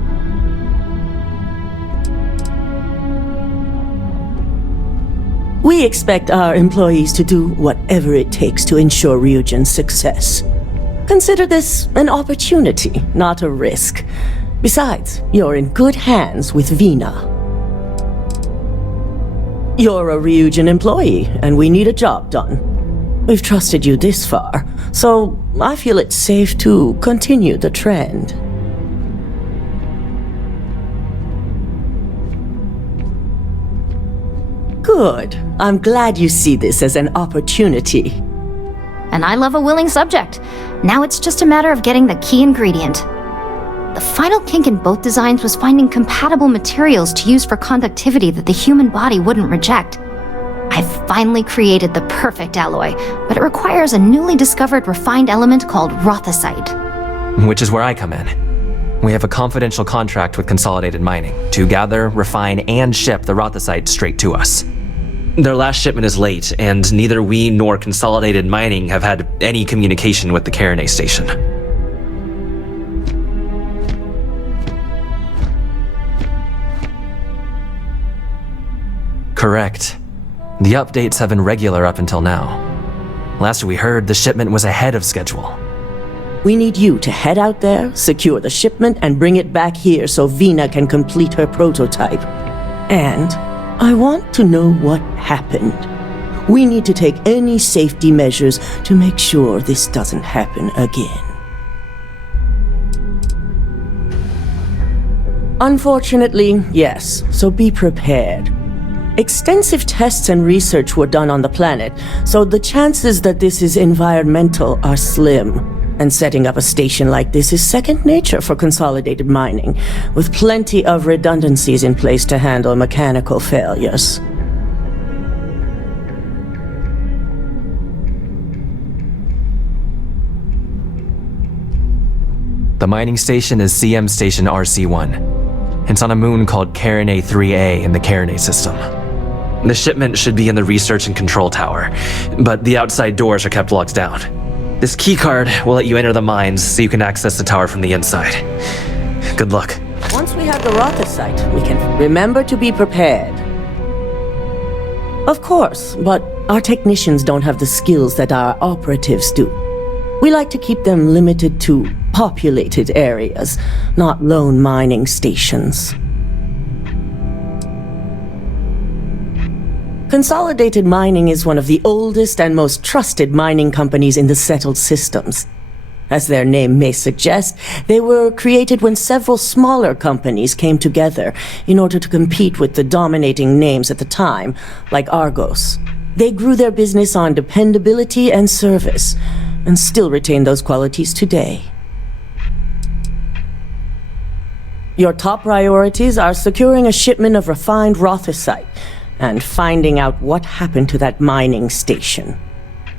We expect our employees to do whatever it takes to ensure Ryujin's success. Consider this an opportunity, not a risk. Besides, you're in good hands with Veena. You're a Ryujin employee, and we need a job done. We've trusted you this far, so I feel it's safe to continue the trend. Good. I'm glad you see this as an opportunity. And I love a willing subject. Now it's just a matter of getting the key ingredient. The final kink in both designs was finding compatible materials to use for conductivity that the human body wouldn't reject. I've finally created the perfect alloy, but it requires a newly discovered refined element called rothosite. Which is where I come in. We have a confidential contract with Consolidated Mining to gather, refine, and ship the rothosite straight to us. Their last shipment is late, and neither we nor Consolidated Mining have had any communication with the Carinae station. Correct. The updates have been regular up until now. Last we heard, the shipment was ahead of schedule. We need you to head out there, secure the shipment, and bring it back here so Veena can complete her prototype. And I want to know what happened. We need to take any safety measures to make sure this doesn't happen again. Unfortunately, yes, so be prepared. Extensive tests and research were done on the planet, so the chances that this is environmental are slim. And setting up a station like this is second nature for consolidated mining, with plenty of redundancies in place to handle mechanical failures. The mining station is CM Station RC-1. It's on a moon called Carinae 3A in the Carinae system. The shipment should be in the research and control tower, but the outside doors are kept locked down. This keycard will let you enter the mines so you can access the tower from the inside. Good luck. Once we have the Rotha site, we can remember to be prepared. Of course, but our technicians don't have the skills that our operatives do. We like to keep them limited to populated areas, not lone mining stations. Consolidated Mining is one of the oldest and most trusted mining companies in the settled systems. As their name may suggest, they were created when several smaller companies came together in order to compete with the dominating names at the time, like Argos. They grew their business on dependability and service, and still retain those qualities today. Your top priorities are securing a shipment of refined rothosite and finding out what happened to that mining station.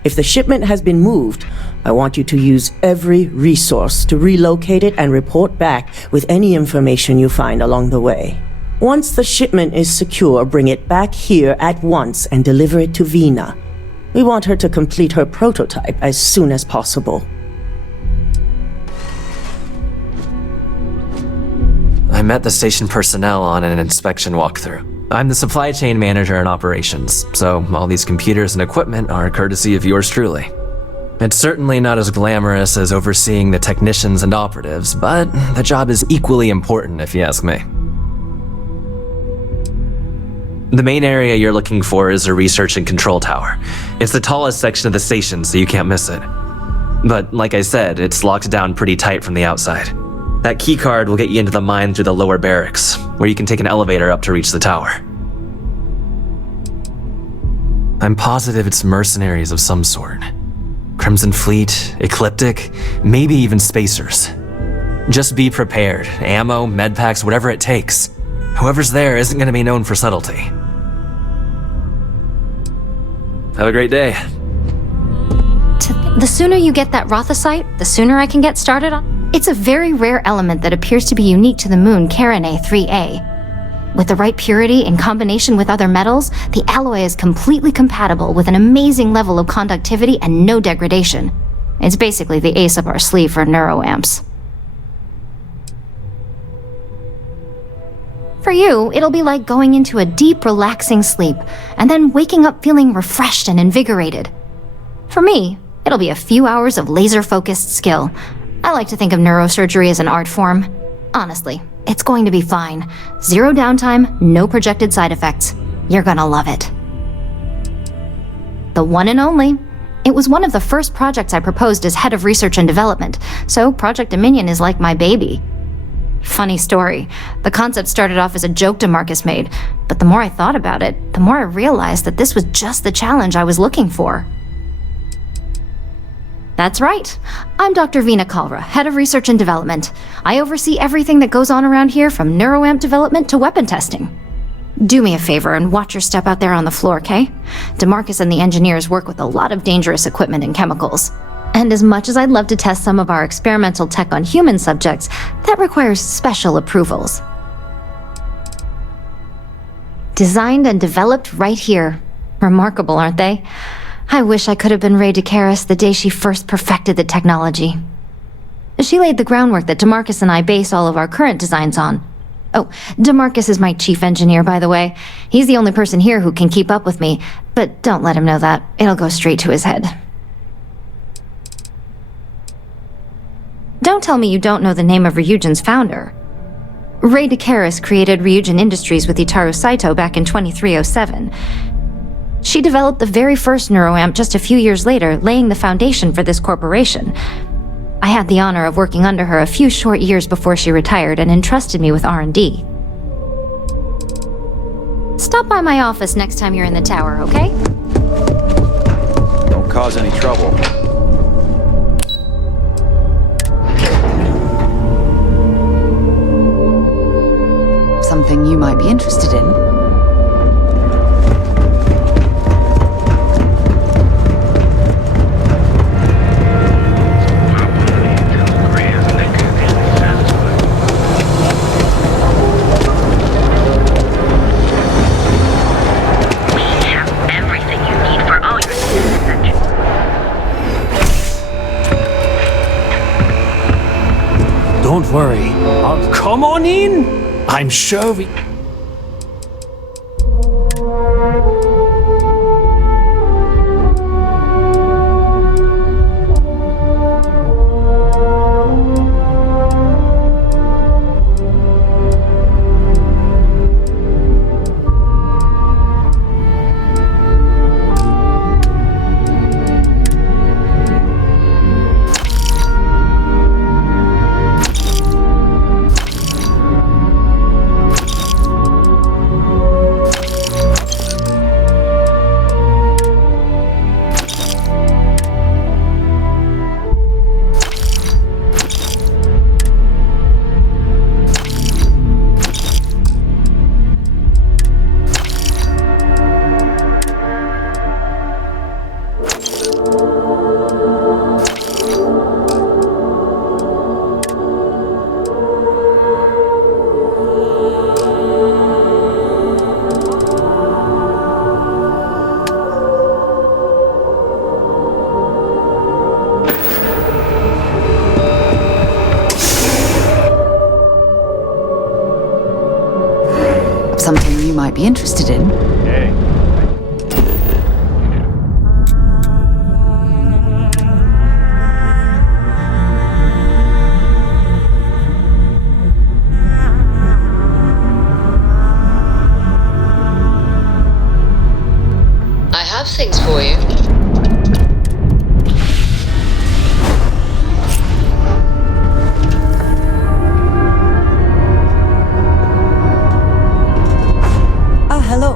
If the shipment has been moved, I want you to use every resource to relocate it and report back with any information you find along the way. Once the shipment is secure, bring it back here at once and deliver it to Vina. We want her to complete her prototype as soon as possible. I met the station personnel on an inspection walkthrough. I'm the supply chain manager in operations, so all these computers and equipment are courtesy of yours truly. It's certainly not as glamorous as overseeing the technicians and operatives, but the job is equally important if you ask me. The main area you're looking for is a research and control tower. It's the tallest section of the station, so you can't miss it. But like I said, it's locked down pretty tight from the outside. That keycard will get you into the mine through the lower barracks, where you can take an elevator up to reach the tower. I'm positive it's mercenaries of some sort. Crimson Fleet, Ecliptic, maybe even Spacers. Just be prepared. Ammo, medpacks, whatever it takes. Whoever's there isn't going to be known for subtlety. Have a great day. The sooner you get that rothosite, the sooner I can get started on. It's a very rare element that appears to be unique to the moon Carinae 3A. With the right purity in combination with other metals, the alloy is completely compatible with an amazing level of conductivity and no degradation. It's basically the ace up our sleeve for neuroamps. For you, it'll be like going into a deep, relaxing sleep, and then waking up feeling refreshed and invigorated. For me, it'll be a few hours of laser-focused skill. I like to think of neurosurgery as an art form. Honestly, it's going to be fine. Zero downtime, no projected side effects. You're gonna love it. The one and only. It was one of the first projects I proposed as head of research and development, so Project Dominion is like my baby. Funny story. The concept started off as a joke DeMarcus made, but the more I thought about it, the more I realized that this was just the challenge I was looking for. That's right. I'm Dr. Vina Kalra, Head of Research and Development. I oversee everything that goes on around here from neuroamp development to weapon testing. Do me a favor and watch your step out there on the floor, okay? DeMarcus and the engineers work with a lot of dangerous equipment and chemicals. And as much as I'd love to test some of our experimental tech on human subjects, that requires special approvals. Designed and developed right here. Remarkable, aren't they? I wish I could have been Ray DeCaris the day she first perfected the technology. She laid the groundwork that DeMarcus and I base all of our current designs on. Oh, DeMarcus is my chief engineer, by the way. He's the only person here who can keep up with me, but don't let him know that. It'll go straight to his head. Don't tell me you don't know the name of Ryujin's founder. Ray DeCaris created Ryujin Industries with Itaru Saito back in 2307. She developed the very first neuroamp just a few years later, laying the foundation for this corporation. I had the honor of working under her a few short years before she retired and entrusted me with R&D. Stop by my office next time you're in the tower, okay? Don't cause any trouble. Something you might be interested in. Don't worry. I'll come on in. I'm sure we... Something you might be interested in. Hey. I have things for you. Hello.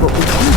what we can.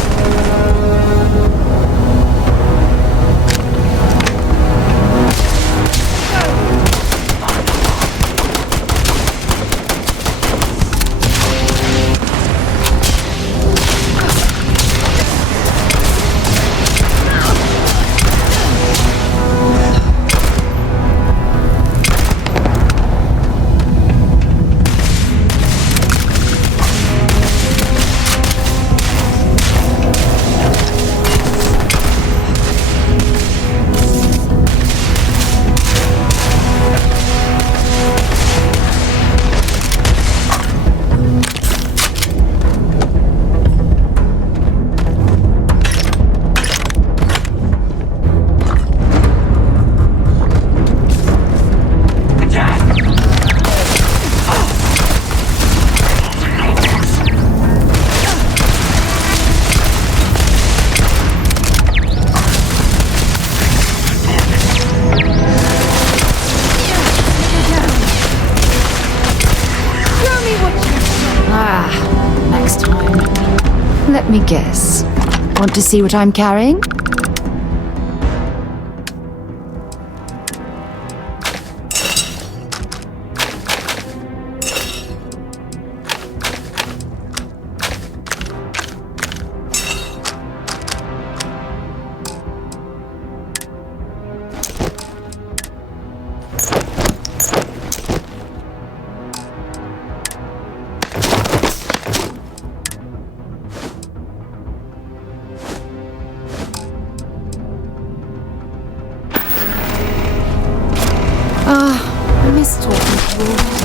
Next time. Let me guess. Want to see what I'm carrying? I miss talking to you.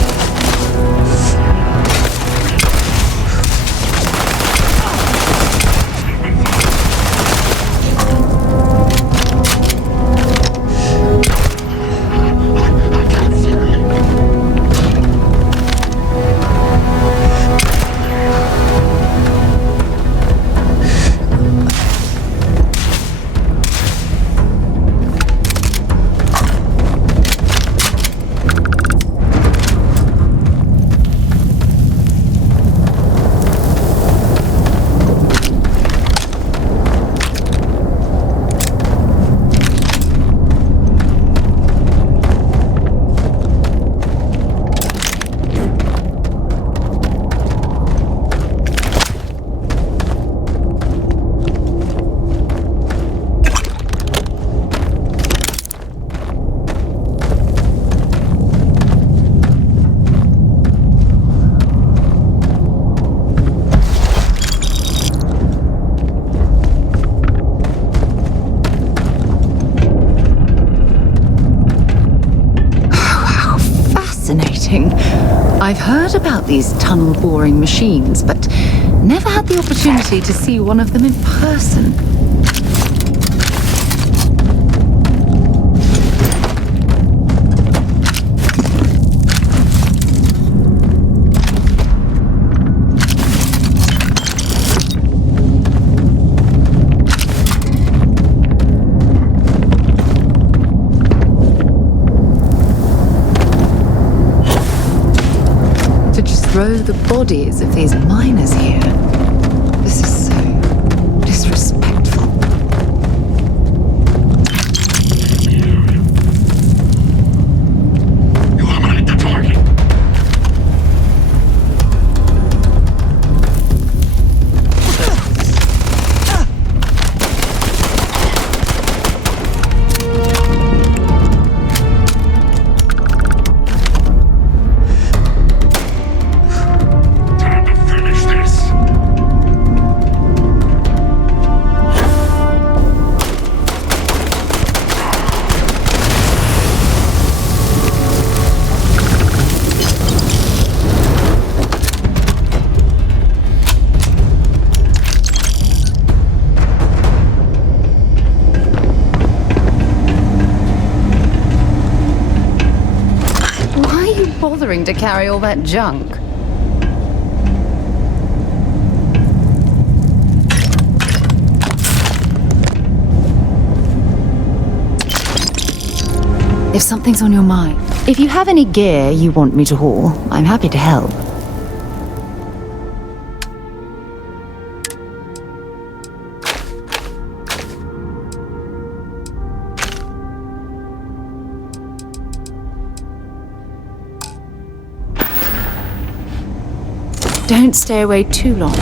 Fascinating. I've heard about these tunnel boring machines, but never had the opportunity to see one of them in person. Throw the bodies of these miners here. This is so disrespectful. Eliminate the target. Bothering to carry all that junk. If something's on your mind, if you have any gear you want me to haul, I'm happy to help. Don't stay away too long.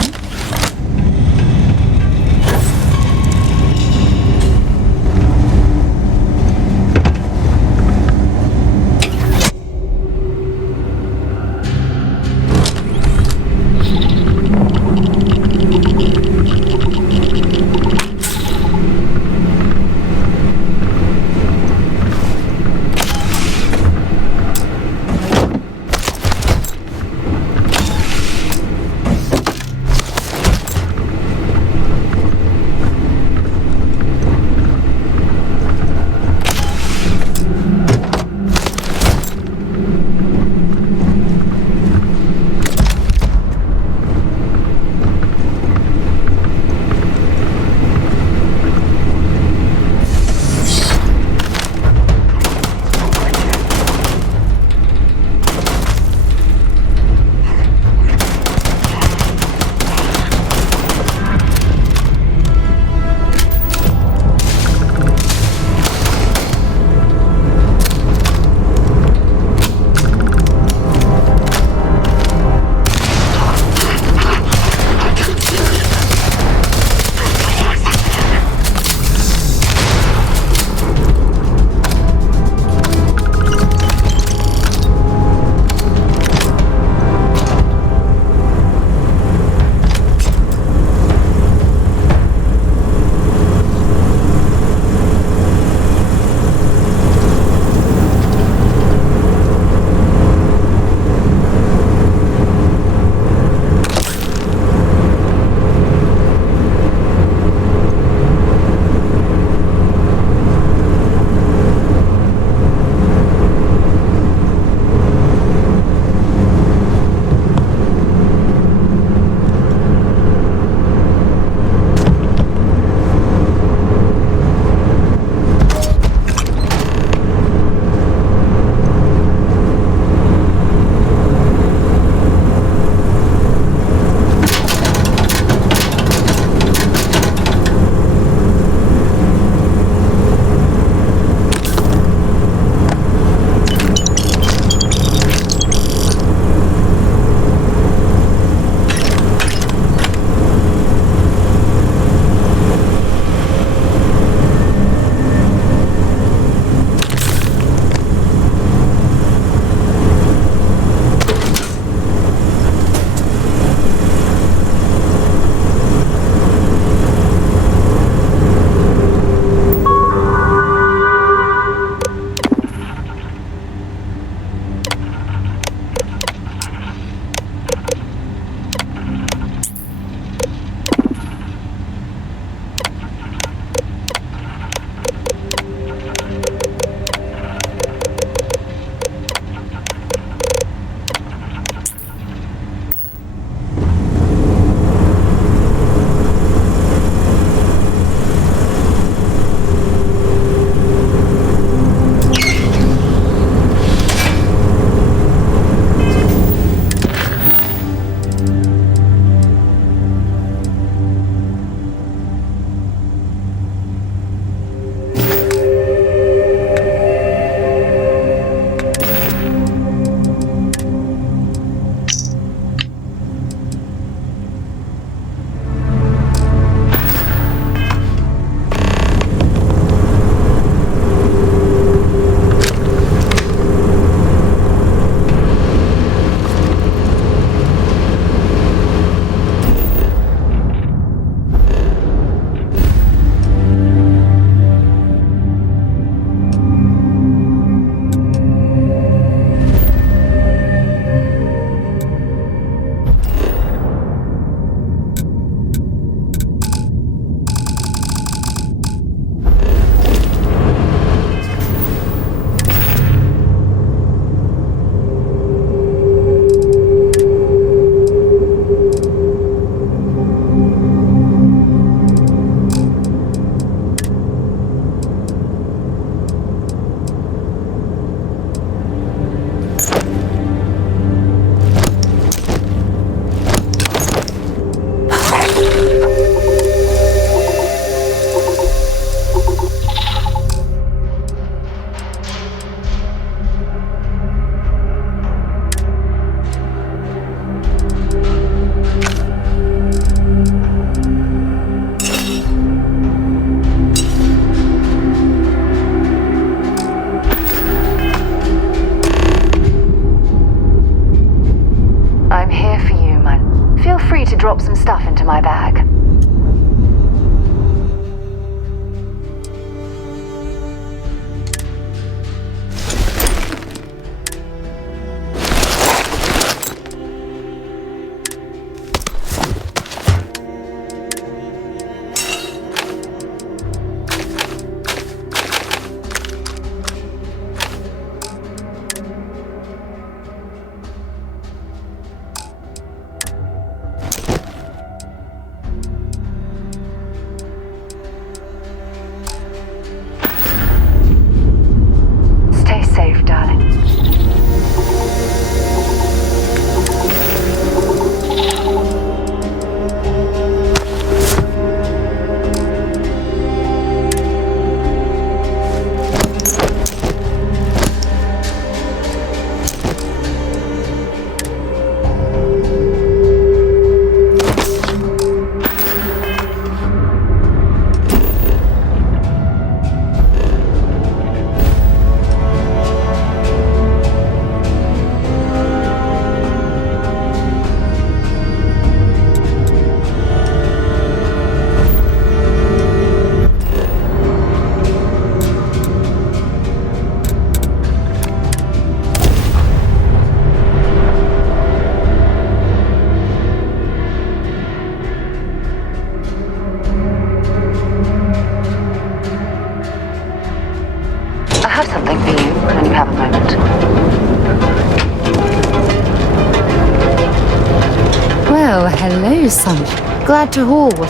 Some. Glad to haul what...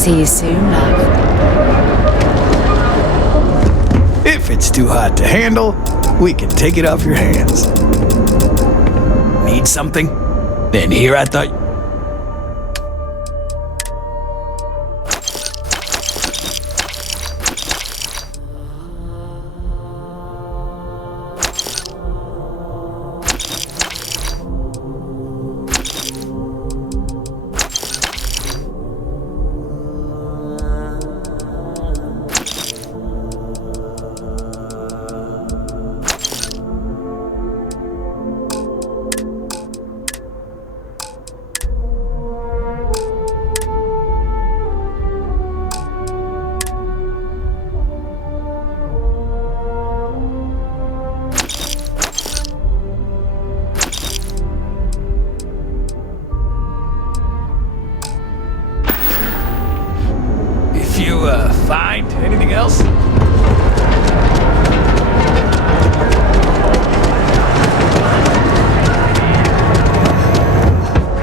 See you soon, love. If it's too hot to handle, we can take it off your hands. Need something? Then here I thought... Find anything else?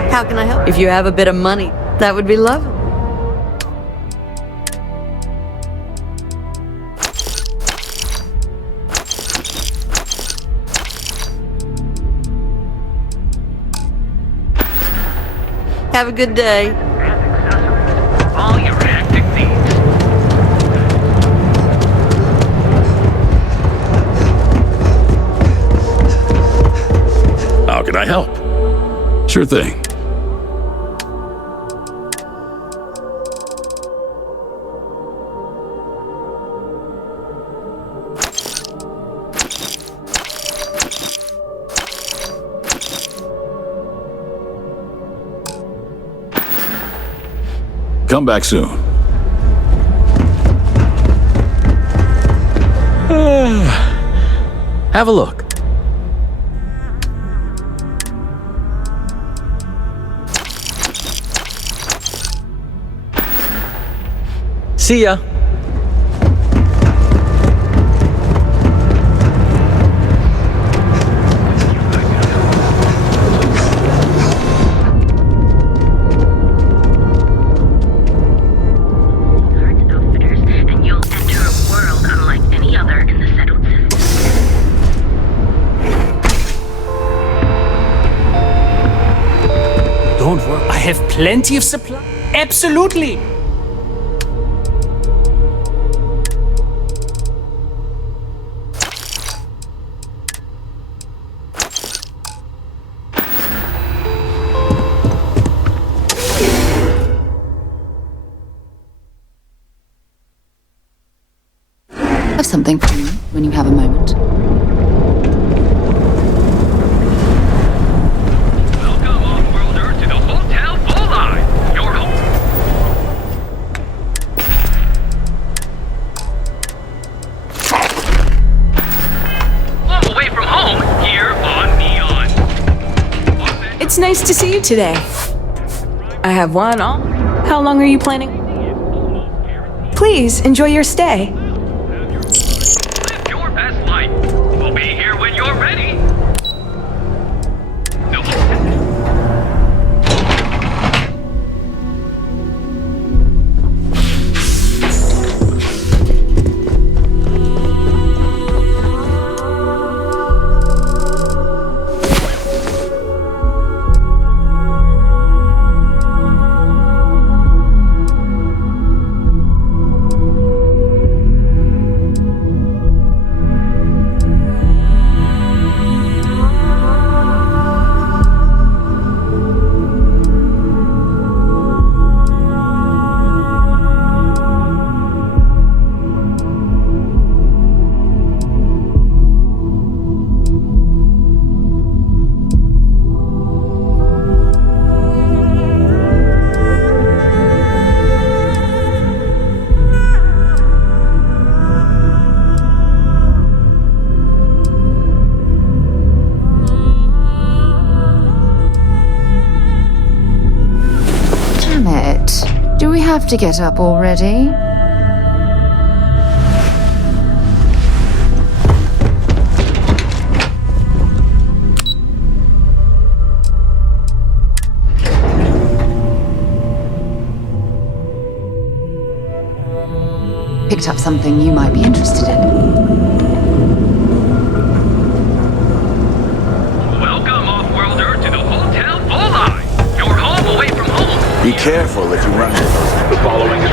How can I help? If you have a bit of money, that would be lovely. Have a good day. All your hectic needs. How can I help? Sure thing. Come back soon. Have a look. See ya. Don't worry, I have plenty of supply. Absolutely! I have something for you when you have a moment. It's nice to see you today. I have one on. How long are you planning? Please, enjoy your stay. Live your best life. We'll be here when you're ready. have to get up already. Picked up something you might be interested in. Welcome, off-worlder, to the Hotel Volai. Your home away from home. Be careful if you run into those. The following is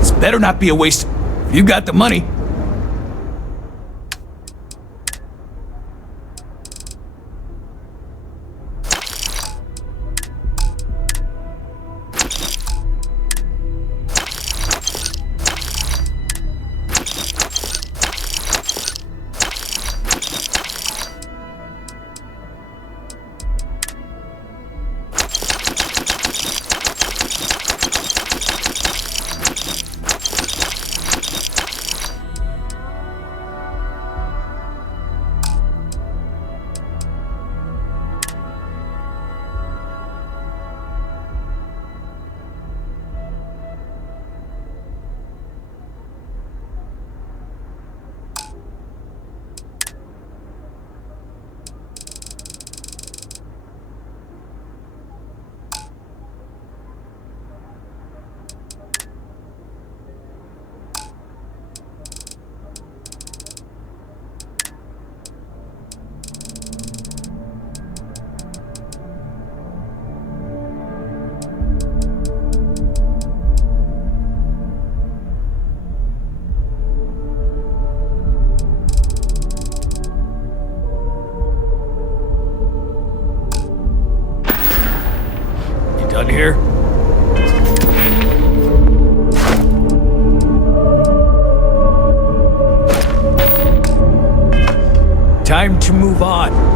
This better not be a waste. You got the money. Done here? Time to move on.